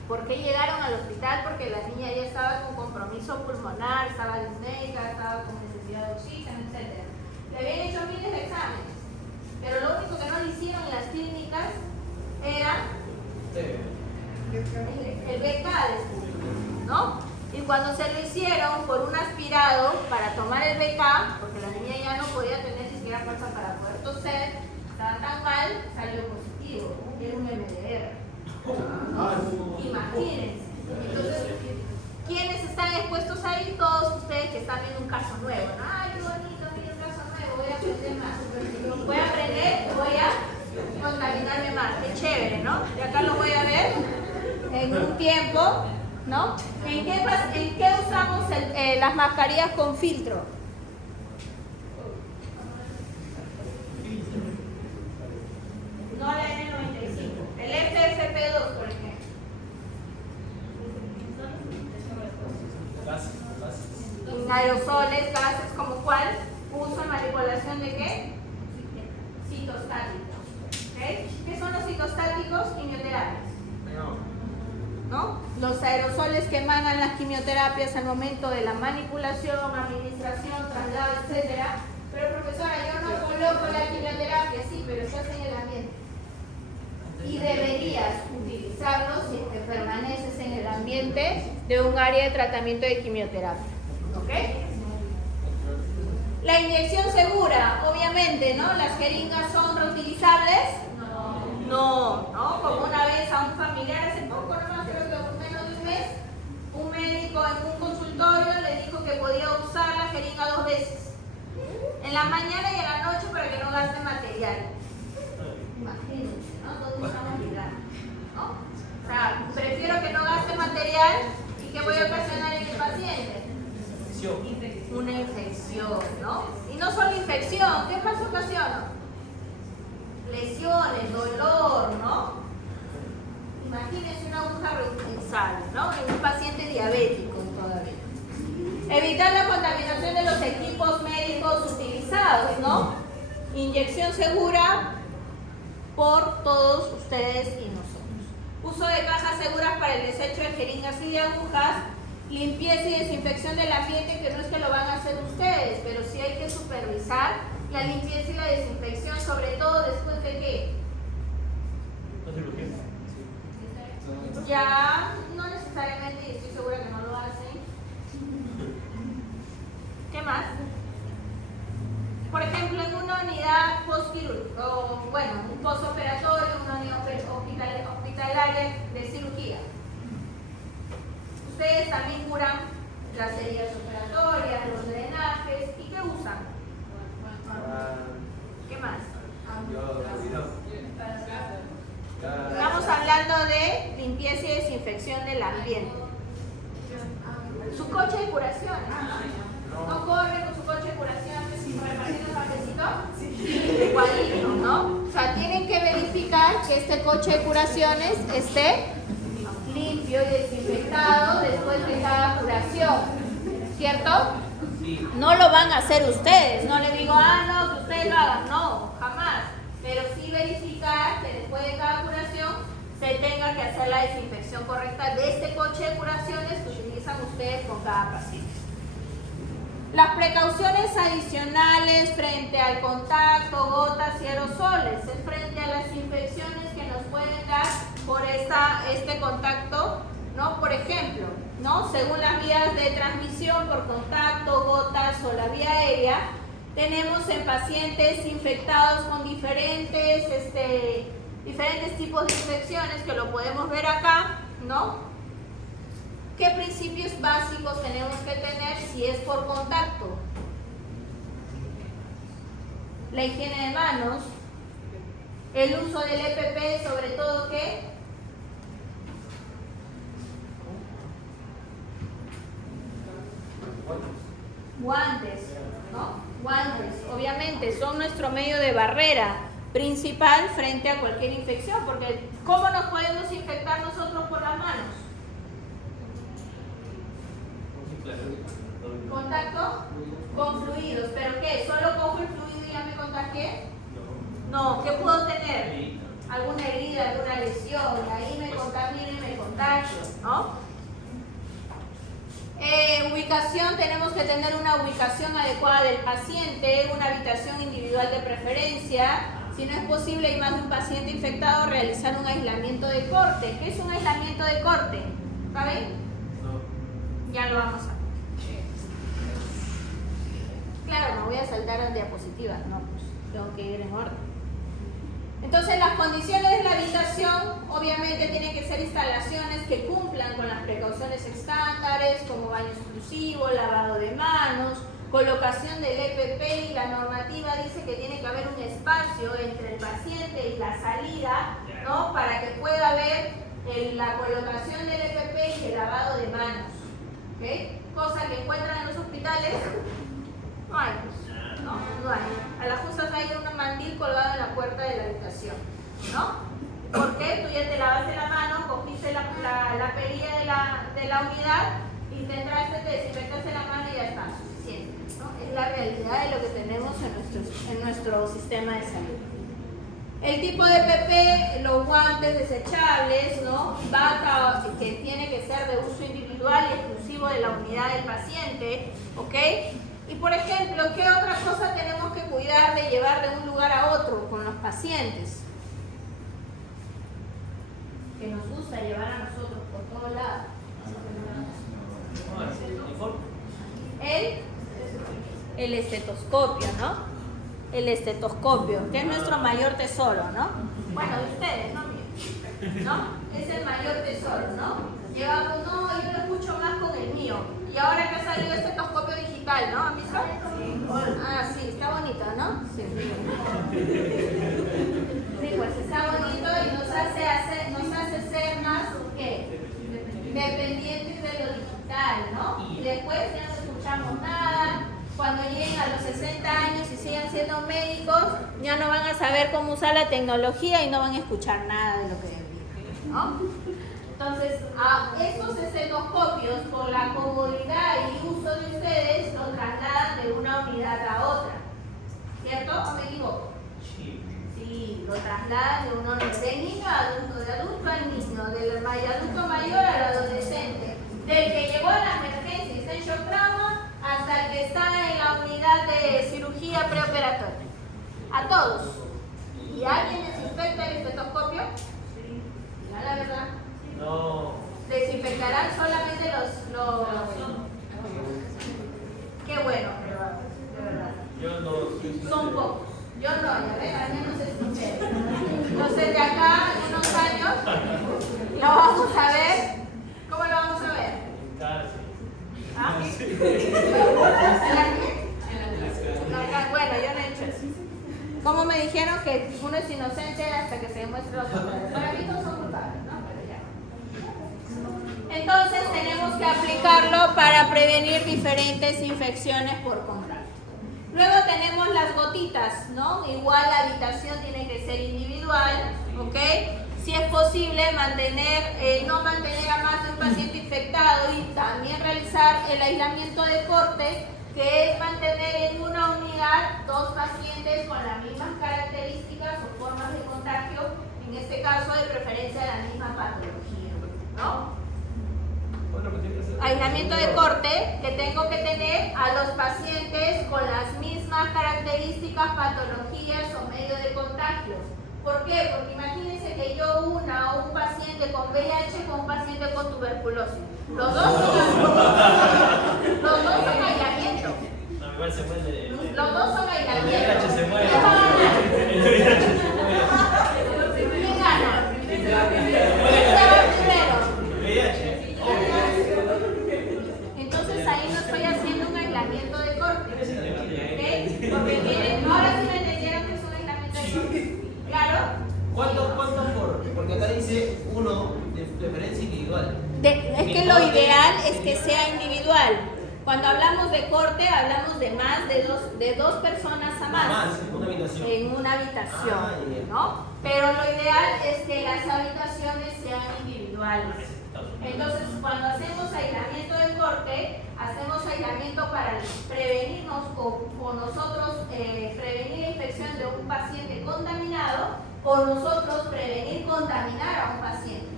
¿Por qué llegaron al hospital? Porque la niña ya estaba con compromiso pulmonar, estaba disnéica, estaba con necesidad de oxígeno, etc. Le habían hecho miles de exámenes, pero lo único que no le hicieron en las clínicas era el BK, ¿no? Y cuando se lo hicieron por un aspirado para tomar el BK, porque la niña ya no podía tener ni siquiera fuerza para poder toser, estaba tan mal, salió positivo, era un MDR. Imagínense. Entonces, ¿quiénes están expuestos ahí? Todos ustedes que están viendo un caso nuevo, ¿no? Ay, qué bonito, mira un caso nuevo, voy a aprender más. Voy a aprender, voy a contaminarme más. Qué chévere, ¿no? Y acá lo voy a ver en un tiempo, ¿no? ¿En qué usamos las mascarillas con filtro? No la N95, el FFP2, por ejemplo. En aerosoles, gases, como cuál, uso y manipulación de qué? Citostáticos. ¿Okay? ¿Qué son los citostáticos? Quimioterapias. ¿No? Los aerosoles que emanan las quimioterapias al momento de la manipulación, administración, traslado, etc. Pero profesora, yo no coloco la quimioterapia, sí, pero estás en el ambiente. Y deberías utilizarlos si es que permaneces en el ambiente de un área de tratamiento de quimioterapia. ¿Ok? La inyección segura, obviamente, ¿no? ¿Las jeringas son reutilizables? No, como una vez a un familiar hace poco, nomás creo que menos de un mes, un médico en un consultorio le dijo que podía usar la jeringa 2 veces, en la mañana y en la noche para que no gaste material. Imagínense, ¿no? Todos estamos mirando, ¿no? O sea, prefiero que no gaste material y que voy a ocasionar en el paciente. Una infección, ¿no? Y no solo infección, ¿qué más ocasiona? Lesiones, dolor, ¿no? Imagínense una aguja reutilizable, ¿no? En un paciente diabético todavía. Evitar la contaminación de los equipos médicos utilizados, ¿no? Inyección segura por todos ustedes y nosotros. Uso de cajas seguras para el desecho de jeringas y de agujas. Limpieza y desinfección del ambiente, que no es que lo van a hacer ustedes, pero sí hay que supervisar la limpieza y la desinfección, sobre todo después de qué. Ya, no necesariamente, y estoy segura que no lo hacen. ¿Qué más? Por ejemplo, en una unidad quirúrgico, bueno, un postoperatorio, una unidad hospitalaria de cirugía. Ustedes también curan las heridas operatorias, los drenajes, ¿y qué usan? ¿Qué más? Estamos hablando de limpieza y desinfección del ambiente. Su coche de curación, ¿no corre con su coche de curación repartiendo cafecito? Sí. Igualito, ¿no? O sea, tienen que verificar que este coche de curaciones esté limpio y desinfectado después de cada curación, ¿cierto? Sí. No lo van a hacer ustedes, no les digo, no, que ustedes lo hagan, no, jamás. Pero sí verificar que después de cada curación se tenga que hacer la desinfección correcta de este coche de curaciones que utilizan ustedes con cada paciente. Las precauciones adicionales frente al contacto, gotas y aerosoles, es frente a las infecciones que nos pueden dar por este contacto, ¿no? Por ejemplo, ¿no? Según las vías de transmisión por contacto, gotas o la vía aérea, tenemos en pacientes infectados con diferentes tipos de infecciones, que lo podemos ver acá, ¿no? ¿Qué principios básicos tenemos que tener si es por contacto? La higiene de manos, el uso del EPP, sobre todo, ¿qué? Guantes, ¿no? Guantes, obviamente, son nuestro medio de barrera principal frente a cualquier infección, porque ¿cómo nos podemos infectar nosotros por las manos? Contacto con fluidos, ¿pero qué? ¿Solo cojo el fluido y ya me contagié? No, ¿qué puedo tener? Alguna herida, alguna lesión, y ahí me contamino y me contagio, ¿no? Ubicación, tenemos que tener una ubicación adecuada del paciente, una habitación individual de preferencia. Si no es posible y más de un paciente infectado, realizar un aislamiento de corte. ¿Qué es un aislamiento de corte? ¿Saben? No. Ya lo vamos a ver. Claro, me voy a saltar a diapositivas, no, pues tengo que ir en orden. Entonces, las condiciones de la habitación obviamente tienen que ser instalaciones que cumplan con las precauciones estándares, como baño exclusivo, lavado de manos, colocación del EPP, y la normativa dice que tiene que haber un espacio entre el paciente y la salida, ¿no? Para que pueda haber la colocación del EPP y el lavado de manos, ¿okay? Cosa que encuentran en los hospitales, no hay, no hay. A las justas hay un mandil colgado en la puerta de la habitación, ¿no? ¿Por qué? Tú ya te lavaste la mano, cogiste la perilla de la unidad y te entraste, te desinfectaste la mano y ya está, suficiente, ¿no? Es la realidad de lo que tenemos en nuestro sistema de salud. El tipo de PP, los guantes desechables, ¿no? Bata, que tiene que ser de uso individual y exclusivo de la unidad del paciente, ¿ok? Y por ejemplo, ¿qué otra cosa tenemos que cuidar de llevar de un lugar a otro con los pacientes? Que nos gusta llevar a nosotros por todos lados. El estetoscopio, ¿no? El estetoscopio, que es nuestro mayor tesoro, ¿no? Bueno, de ustedes, no mío, ¿no? Es el mayor tesoro, ¿no? Llevamos, no, yo lo escucho más con el mío. Y ahora que ha salido el estetoscopio digital, ¿no? ¿Han visto? Sí. Ah, sí, está bonito, ¿no? Sí. Sí, pues está bonito y nos hace ser más, ¿qué? Dependientes de lo digital, ¿no? Y después ya no escuchamos nada. Cuando lleguen a los 60 años y sigan siendo médicos, ya no van a saber cómo usar la tecnología y no van a escuchar nada de lo que dicen, ¿no? Entonces, a estos estetoscopios, por la comodidad y uso de ustedes, lo trasladan de una unidad a otra. ¿Cierto o me equivoco? Sí, lo trasladan de una unidad de niño a adulto, de adulto al niño, del adulto mayor al adolescente, del que llegó a la emergencia y está en shock trauma, hasta el que está en la unidad de cirugía preoperatoria. A todos. ¿Y alguien desinfecta el estetoscopio? Sí. Diga la verdad. No. Desinfectarán solamente los... Qué bueno, de verdad. Yo no. Son pocos. Yo no, ya ves. Como me dijeron que uno es inocente hasta que se demuestre lo contrario. Para mí todos son culpables, ¿no? Pero ya. Entonces tenemos que aplicarlo para prevenir diferentes infecciones por contacto. Luego tenemos las gotitas, ¿no? Igual la habitación tiene que ser individual, ¿ok? Si es posible no mantener a más de un paciente infectado y también realizar el aislamiento de corte, que es mantener en una unidad 2 pacientes con las mismas características o formas de contagio, en este caso de preferencia de la misma patología, ¿no? Aislamiento de corte, que tengo que tener a los pacientes con las mismas características, patologías o medios de contagio. ¿Por qué? Porque imagínense que yo una o un paciente con VIH con un paciente con tuberculosis. Los dos son aislamiento. No, igual se muere. Los dos son aislamiento. El VIH se muere. ¿Quién gana? VIH. Entonces ahí no estoy haciendo un aislamiento de corte. ¿Ok? Porque miren, ahora sí me entendieron que es un aislamiento de corte. ¿Claro? ¿Cuánto por? Porque acá dice uno de preferencia individual. Es que lo ideal es que sea individual. Cuando hablamos de corte, hablamos de más de dos personas a más. Una habitación. En una habitación, ¿no? Pero lo ideal es que las habitaciones sean individuales. Entonces, cuando hacemos aislamiento de corte, hacemos aislamiento para prevenirnos o nosotros prevenir la infección de un paciente contaminado o nosotros prevenir contaminar a un paciente,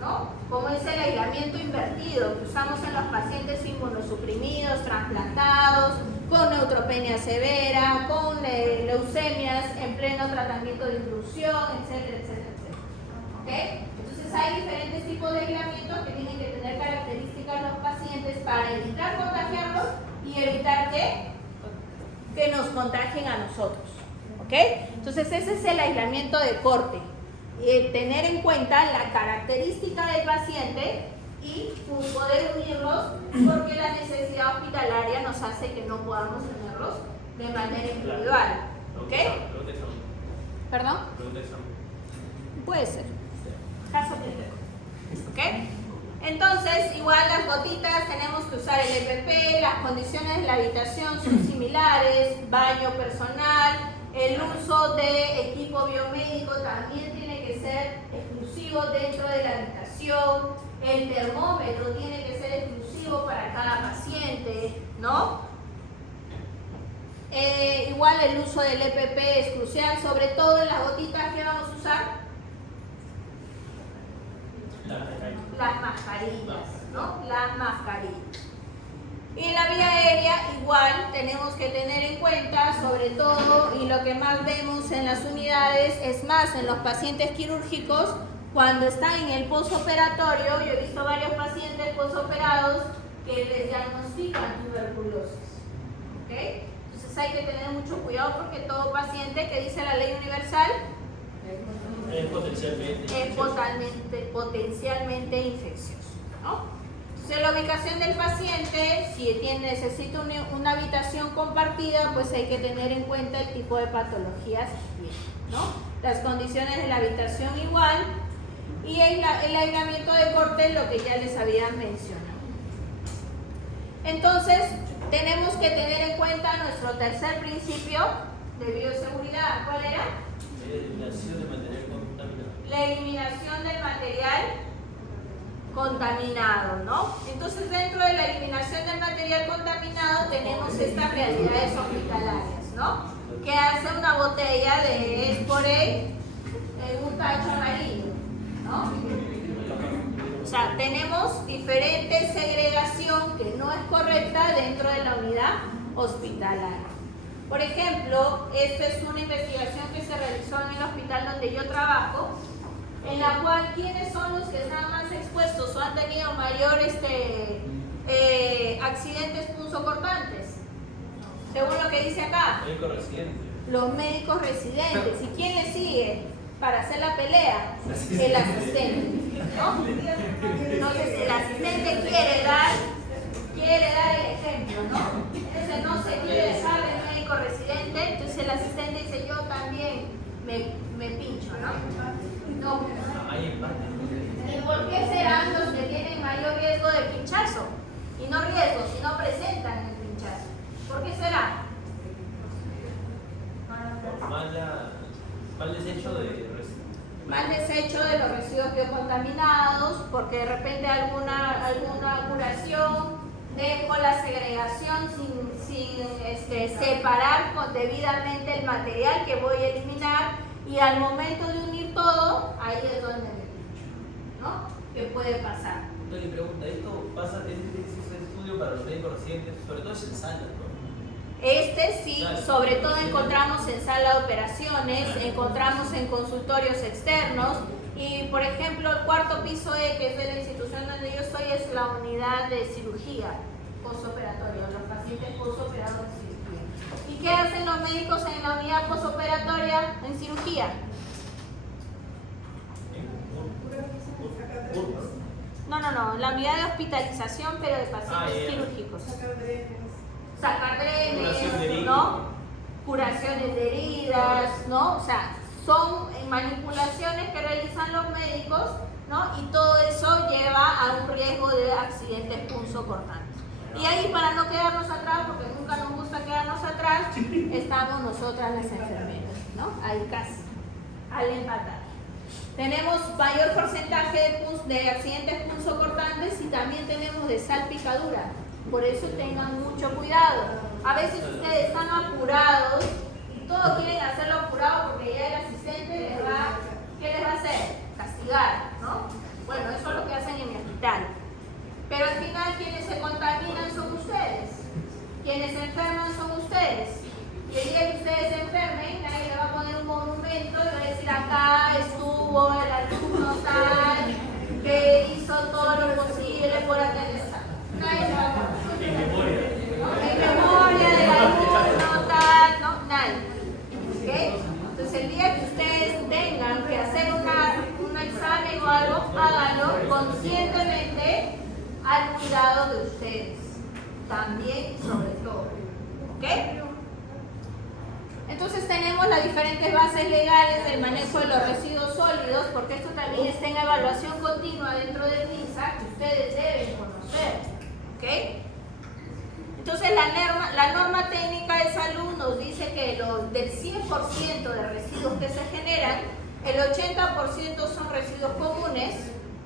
¿no? Como es el aislamiento invertido que usamos en los pacientes inmunosuprimidos, trasplantados, con neutropenia severa, con leucemias en pleno tratamiento de inclusión, etcétera, etcétera, etcétera. ¿Ok? Entonces hay diferentes tipos de aislamientos que tienen que tener características los pacientes para evitar contagiarlos y evitar que nos contagien a nosotros. ¿Ok? Entonces ese es el aislamiento de corte. Tener en cuenta la característica del paciente y poder unirlos porque la necesidad hospitalaria nos hace que no podamos tenerlos de manera individual. ¿Ok? ¿Perdón? Puede ser. Caso clínico. ¿Ok? Entonces, igual las gotitas tenemos que usar el EPP, las condiciones de la habitación son similares, baño personal, el uso de equipo biomédico también tiene que ser exclusivo dentro de la habitación, el termómetro tiene que ser exclusivo para cada paciente, ¿no? Igual el uso del EPP es crucial, sobre todo en las gotitas que vamos a usar. Las mascarillas, ¿no? Las mascarillas. Y en la vía aérea igual tenemos que tener en cuenta, sobre todo, y lo que más vemos en las unidades, es más en los pacientes quirúrgicos, cuando están en el posoperatorio, yo he visto varios pacientes posoperados que les diagnostican tuberculosis. ¿Ok? Entonces hay que tener mucho cuidado porque todo paciente que dice la ley universal es potencialmente infeccioso, ¿no? Entonces la ubicación del paciente, si necesita una habitación compartida, pues hay que tener en cuenta el tipo de patologías que tiene, ¿no? Las condiciones de la habitación igual y el aislamiento de corte, lo que ya les había mencionado. Entonces tenemos que tener en cuenta nuestro tercer principio de bioseguridad. ¿Cuál era? La eliminación del material contaminado, ¿no? Entonces, dentro de la eliminación del material contaminado tenemos estas realidades hospitalarias, ¿no? Que hace una botella de Spray en un tacho amarillo, ¿no? O sea, tenemos diferente segregación que no es correcta dentro de la unidad hospitalaria. Por ejemplo, esta es una investigación que se realizó en el hospital donde yo trabajo, en la cual, ¿quiénes son los que están más expuestos o han tenido mayor accidentes punzocortantes? Según lo que dice acá. Los médicos residentes. ¿Y quién le sigue para hacer la pelea? El asistente, ¿no? Entonces, el asistente quiere dar el ejemplo, ¿no? Entonces, no se quiere dejar del médico residente, entonces el asistente dice, yo también me pincho, ¿no? No. Hay empate. ¿Y por qué serán los que tienen mayor riesgo de pinchazo? Y no riesgo, sino presentan el pinchazo. ¿Por qué será? Por mal desecho de residuos. Mal desecho de los residuos biocontaminados, porque de repente alguna curación, dejo la segregación sin separar debidamente el material que voy a eliminar, y al momento de unir todo, ahí es donde me pincho, ¿no? ¿Qué puede pasar? Entonces, mi pregunta, ¿esto pasa, es estudio para los médicos residentes, sobre todo es en salas, ¿no? Sí, sobre todo encontramos en sala de operaciones, encontramos en consultorios externos, y por ejemplo el cuarto piso E, que es de la institución donde yo estoy, es la unidad de cirugía postoperatoria, los pacientes postoperadores de cirugía. ¿Y qué hacen los médicos en la unidad postoperatoria en cirugía? No, la unidad de hospitalización, pero de pacientes quirúrgicos. Sacar drenes, ¿no? Curaciones de heridas, ¿no? O sea, son manipulaciones que realizan los médicos, ¿no? Y todo eso lleva a un riesgo de accidentes punzocortantes. Y ahí, para no quedarnos atrás, porque nunca nos gusta quedarnos atrás, estamos nosotras las enfermeras, ¿no? Ahí casi, al empatar. Tenemos mayor porcentaje de accidentes punzocortantes y también tenemos de salpicadura. Por eso tengan mucho cuidado. A veces ustedes están apurados y todos quieren hacerlo apurado porque ya el asistente ¿qué les va a hacer? Castigar, ¿no? Bueno, eso es lo que hacen en mi hospital. Pero al final, quienes se contaminan son ustedes. Quienes se enferman son ustedes. Y el día que ustedes se enfermen, nadie le va a poner un monumento y va a decir: acá estuvo el alumno tal, que hizo todo lo posible por atender. Nadie se va a poner. En memoria del alumno tal, no, nadie. ¿Okay? Entonces el día que ustedes tengan que hacer un examen o algo, háganlo conscientemente al cuidado de ustedes. También y sobre todo. ¿Ok? Entonces tenemos las diferentes bases legales del manejo de los residuos sólidos, porque esto también está en evaluación continua dentro del MINSA, que ustedes deben conocer. ¿Ok? Entonces la norma técnica de salud nos dice que del 100% de residuos que se generan, el 80% son residuos comunes,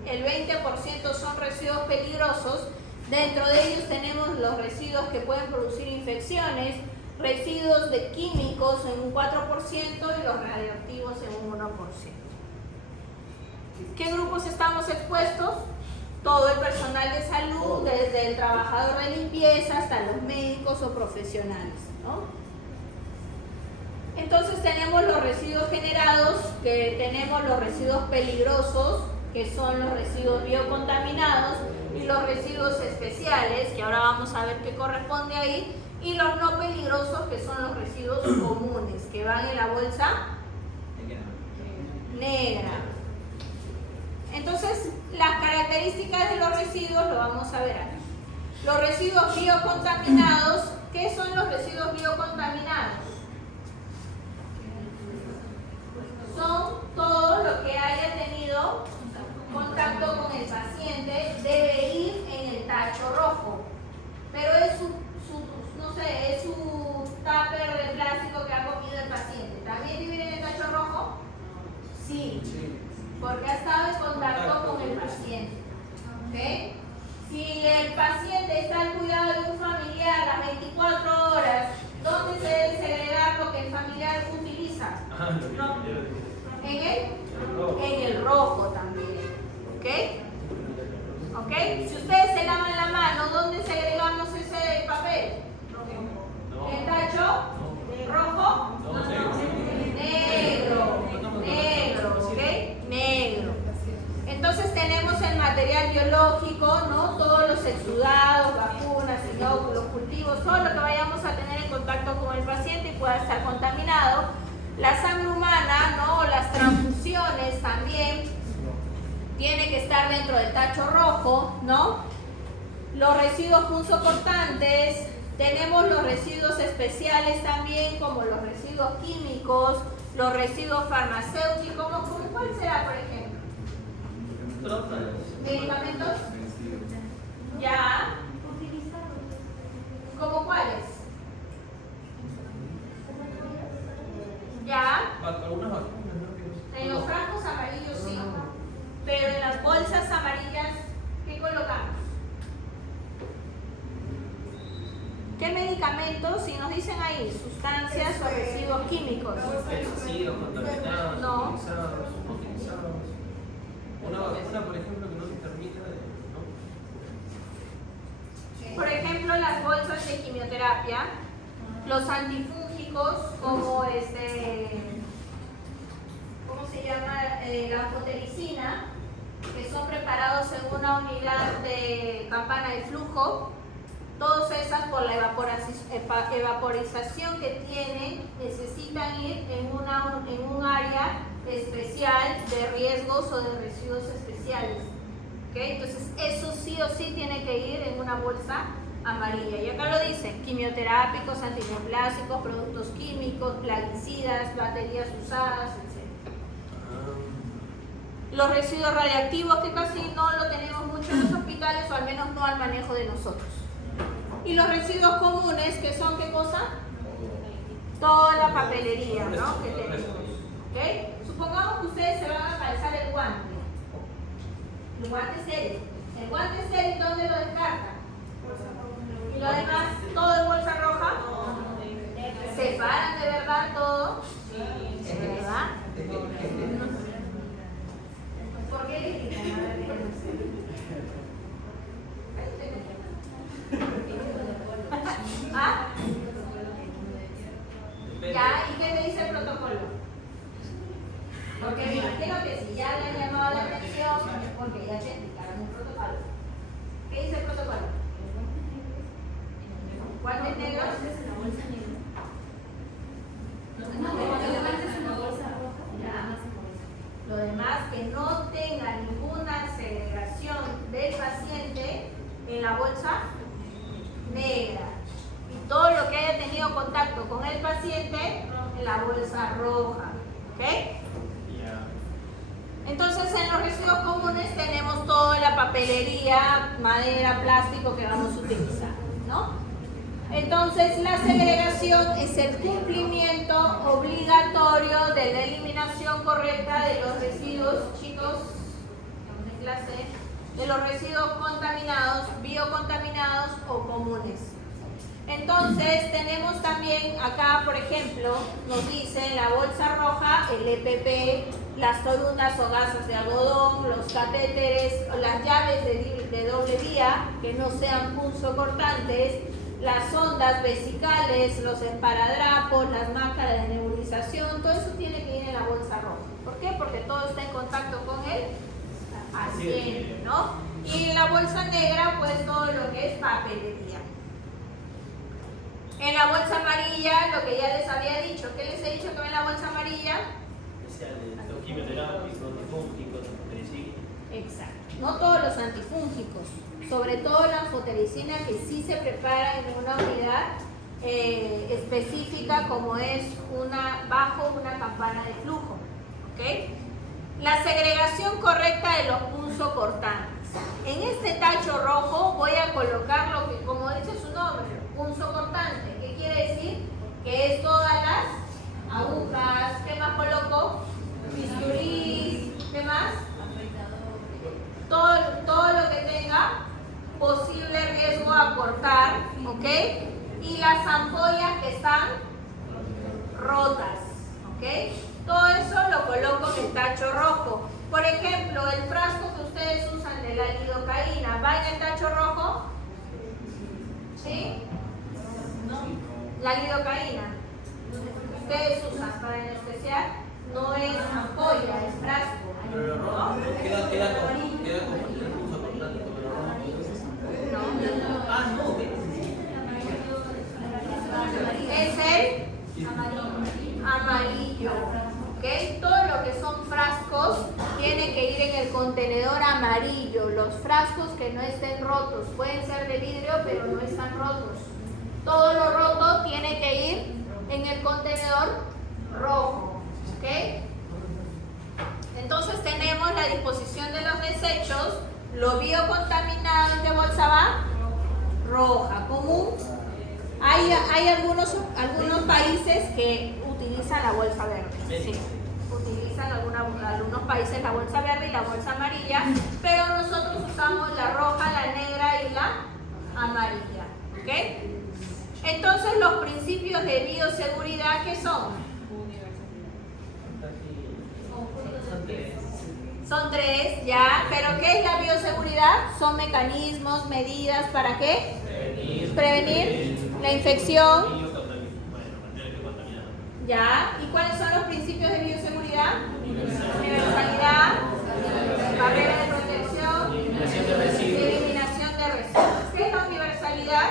el 20% son residuos peligrosos. Dentro de ellos tenemos los residuos que pueden producir infecciones, residuos de químicos en un 4% y los radioactivos en un 1%. ¿Qué grupos estamos expuestos? Todo el personal de salud, desde el trabajador de limpieza hasta los médicos o profesionales, ¿no? Entonces tenemos los residuos generados, que tenemos los residuos peligrosos, que son los residuos biocontaminados, y los residuos especiales, que ahora vamos a ver qué corresponde ahí, y los no peligrosos, que son los residuos comunes, que van en la bolsa negra. Entonces, las características de los residuos lo vamos a ver aquí. Los residuos biocontaminados, ¿qué son los residuos biocontaminados? Son todo lo que haya tenido contacto con el paciente, debe ir en el tacho rojo, pero es es su tupper de plástico que ha comido el paciente. ¿También debe ir en el tacho rojo? Sí, porque ha estado en contacto con el paciente. ¿Okay? Si el paciente está al cuidado de un familiar las 24 horas, ¿dónde se debe segregar lo que el familiar utiliza? En el rojo también. ¿Ok? Si ustedes se lavan la mano, ¿dónde segregamos ese papel? ¿En el tacho? ¿Rojo? Negro, ¿ok? Negro. Entonces tenemos el material biológico, ¿no? Todos los exudados, vacunas, inóculos, cultivos, todo lo que vayamos a tener en contacto con el paciente y pueda estar contaminado. La sangre humana, ¿no? Las transfusiones también tiene que estar dentro del tacho rojo, ¿no? Los residuos punzocortantes, Tenemos los residuos especiales también, como los residuos químicos, los residuos farmacéuticos, como ¿cuál será, por ejemplo? ¿Medicamentos? Ya. ¿Cómo cuáles? Ya. Algunas vacunas, ¿no? En los frascos amarillos sí, pero en las bolsas amarillas, ¿qué colocamos? ¿Qué medicamentos? Si nos dicen ahí, sustancias o residuos químicos. Pesticidas, contaminados, No. utilizados. Una vacuna, por ejemplo, que no se permita, ¿no? Por ejemplo, las bolsas de quimioterapia, los antifúngicos como ¿cómo se llama? La anfotericina, que son preparados en una unidad de campana de flujo. Todas esas, por la evaporización que tienen, necesitan ir en un área especial de riesgos o de residuos especiales. ¿Okay? Entonces, eso sí o sí tiene que ir en una bolsa amarilla. Y acá lo dicen: quimioterápicos, antineoplásicos, productos químicos, plaguicidas, baterías usadas, etc. Los residuos radiactivos, que casi no lo tenemos mucho en los hospitales, o al menos no al manejo de nosotros. Y los residuos comunes, que son ¿qué cosa? Toda la papelería, ¿no? Que tenemos. ¿Okay? Supongamos que ustedes se van a calzar el guante. El guante estéril. El guante estéril, ¿dónde lo descartan? Y lo demás, todo en bolsa roja. ¿Separan de verdad todo? ¿De verdad? ¿Por qué le quitan? ¿Ah? Ya, ¿y qué te dice el protocolo? Porque me imagino que si ya le han llamado la atención, es porque ya te indicaron el protocolo. ¿Qué dice el protocolo? ¿Guantes negros? Lo demás, que no tenga ninguna segregación del paciente en la bolsa negra. Y todo lo que haya tenido contacto con el paciente en la bolsa roja. ¿Ok? Entonces, en los residuos comunes tenemos toda la papelería, madera, plástico que vamos a utilizar, ¿no? Entonces, la segregación es el cumplimiento obligatorio de la eliminación correcta de los residuos, chicos, en clase, de los residuos contaminados, biocontaminados o comunes. Entonces, tenemos también acá, por ejemplo, nos dice en la bolsa roja el EPP, las torunas o gasas de algodón, los catéteres, las llaves de doble vía que no sean punzocortantes, las sondas vesicales, los esparadrapos, las máscaras de nebulización, todo eso tiene que ir en la bolsa roja. ¿Por qué? Porque todo está en contacto con el paciente, ¿no? Y en la bolsa negra, pues todo lo que es papelería. En la bolsa amarilla, lo que ya les había dicho, ¿qué les he dicho que va en la bolsa amarilla? Los quimioterápicos, antifúngicos, antipericina. Exacto. No todos los antifúngicos, sobre todo la anfotericina, que sí se prepara en una unidad específica, como es bajo una campana de flujo. ¿Okay? La segregación correcta de los punzocortantes. En este tacho rojo voy a colocar lo que, como dice su nombre, punzocortante. ¿Qué quiere decir? Que es todas las agujas. ¿Qué más coloco? Bisturís. ¿Qué más? Todo lo que tenga posible riesgo a cortar, ¿ok? Y las ampollas que están rotas, ¿ok? Todo eso lo coloco en el tacho rojo. Por ejemplo, el frasco que ustedes usan de la lidocaína, ¿va en el tacho rojo? ¿Sí? La lidocaína, ustedes usan para anestesiar, no es ampolla, es frasco. Pero lo rojo queda con el pulso cortante, pero No. ah, no. Es el amarillo. ¿Ok? Todo lo que son frascos tiene que ir en el contenedor amarillo. Los frascos que no estén rotos pueden ser de vidrio, pero no están rotos. todo lo roto tiene que ir en el contenedor rojo. ¿Ok? Entonces tenemos la disposición de los desechos. Lo biocontaminado, ¿en qué bolsa va? Roja. Común. Hay algunos países que utilizan la bolsa verde. Sí. Utilizan algunos países la bolsa verde y la bolsa amarilla, pero nosotros usamos la roja, la negra y la amarilla. ¿Ok? Entonces los principios de bioseguridad, ¿qué son? Son tres, ya, pero ¿qué es la bioseguridad? Son mecanismos, medidas, ¿para qué? Prevenir la infección. Ya, ¿y cuáles son los principios de bioseguridad? Universalidad, barrera de protección, eliminación de residuos. ¿Qué es la universalidad?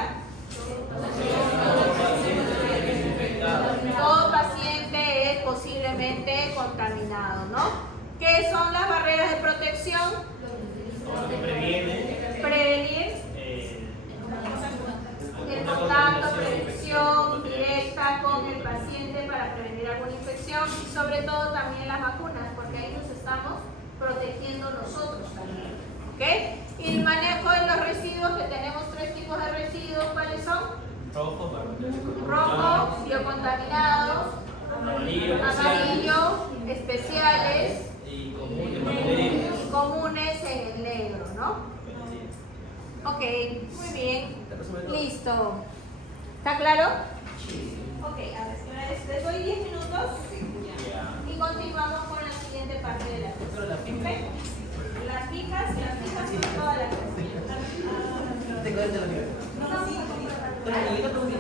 Todo paciente es posiblemente contaminado, ¿no? ¿Qué son las barreras de protección? Prevenir el contacto, prevención directa con el paciente para prevenir alguna infección y sobre todo también las vacunas, porque ahí nos estamos protegiendo nosotros también. ¿Ok? Y el manejo de los residuos, que tenemos tres tipos de residuos, ¿cuáles son? Rojo, biocontaminados, amarillo, especiales Y comunes en el negro, ¿no? Ok, muy bien. Listo. ¿Está claro? Ok, a ver, señores, les doy 10 minutos y continuamos con la siguiente parte de la clase. ¿Ok? Las fijas son todas las clases. Te cuento lo que. Pero yo te pregunté,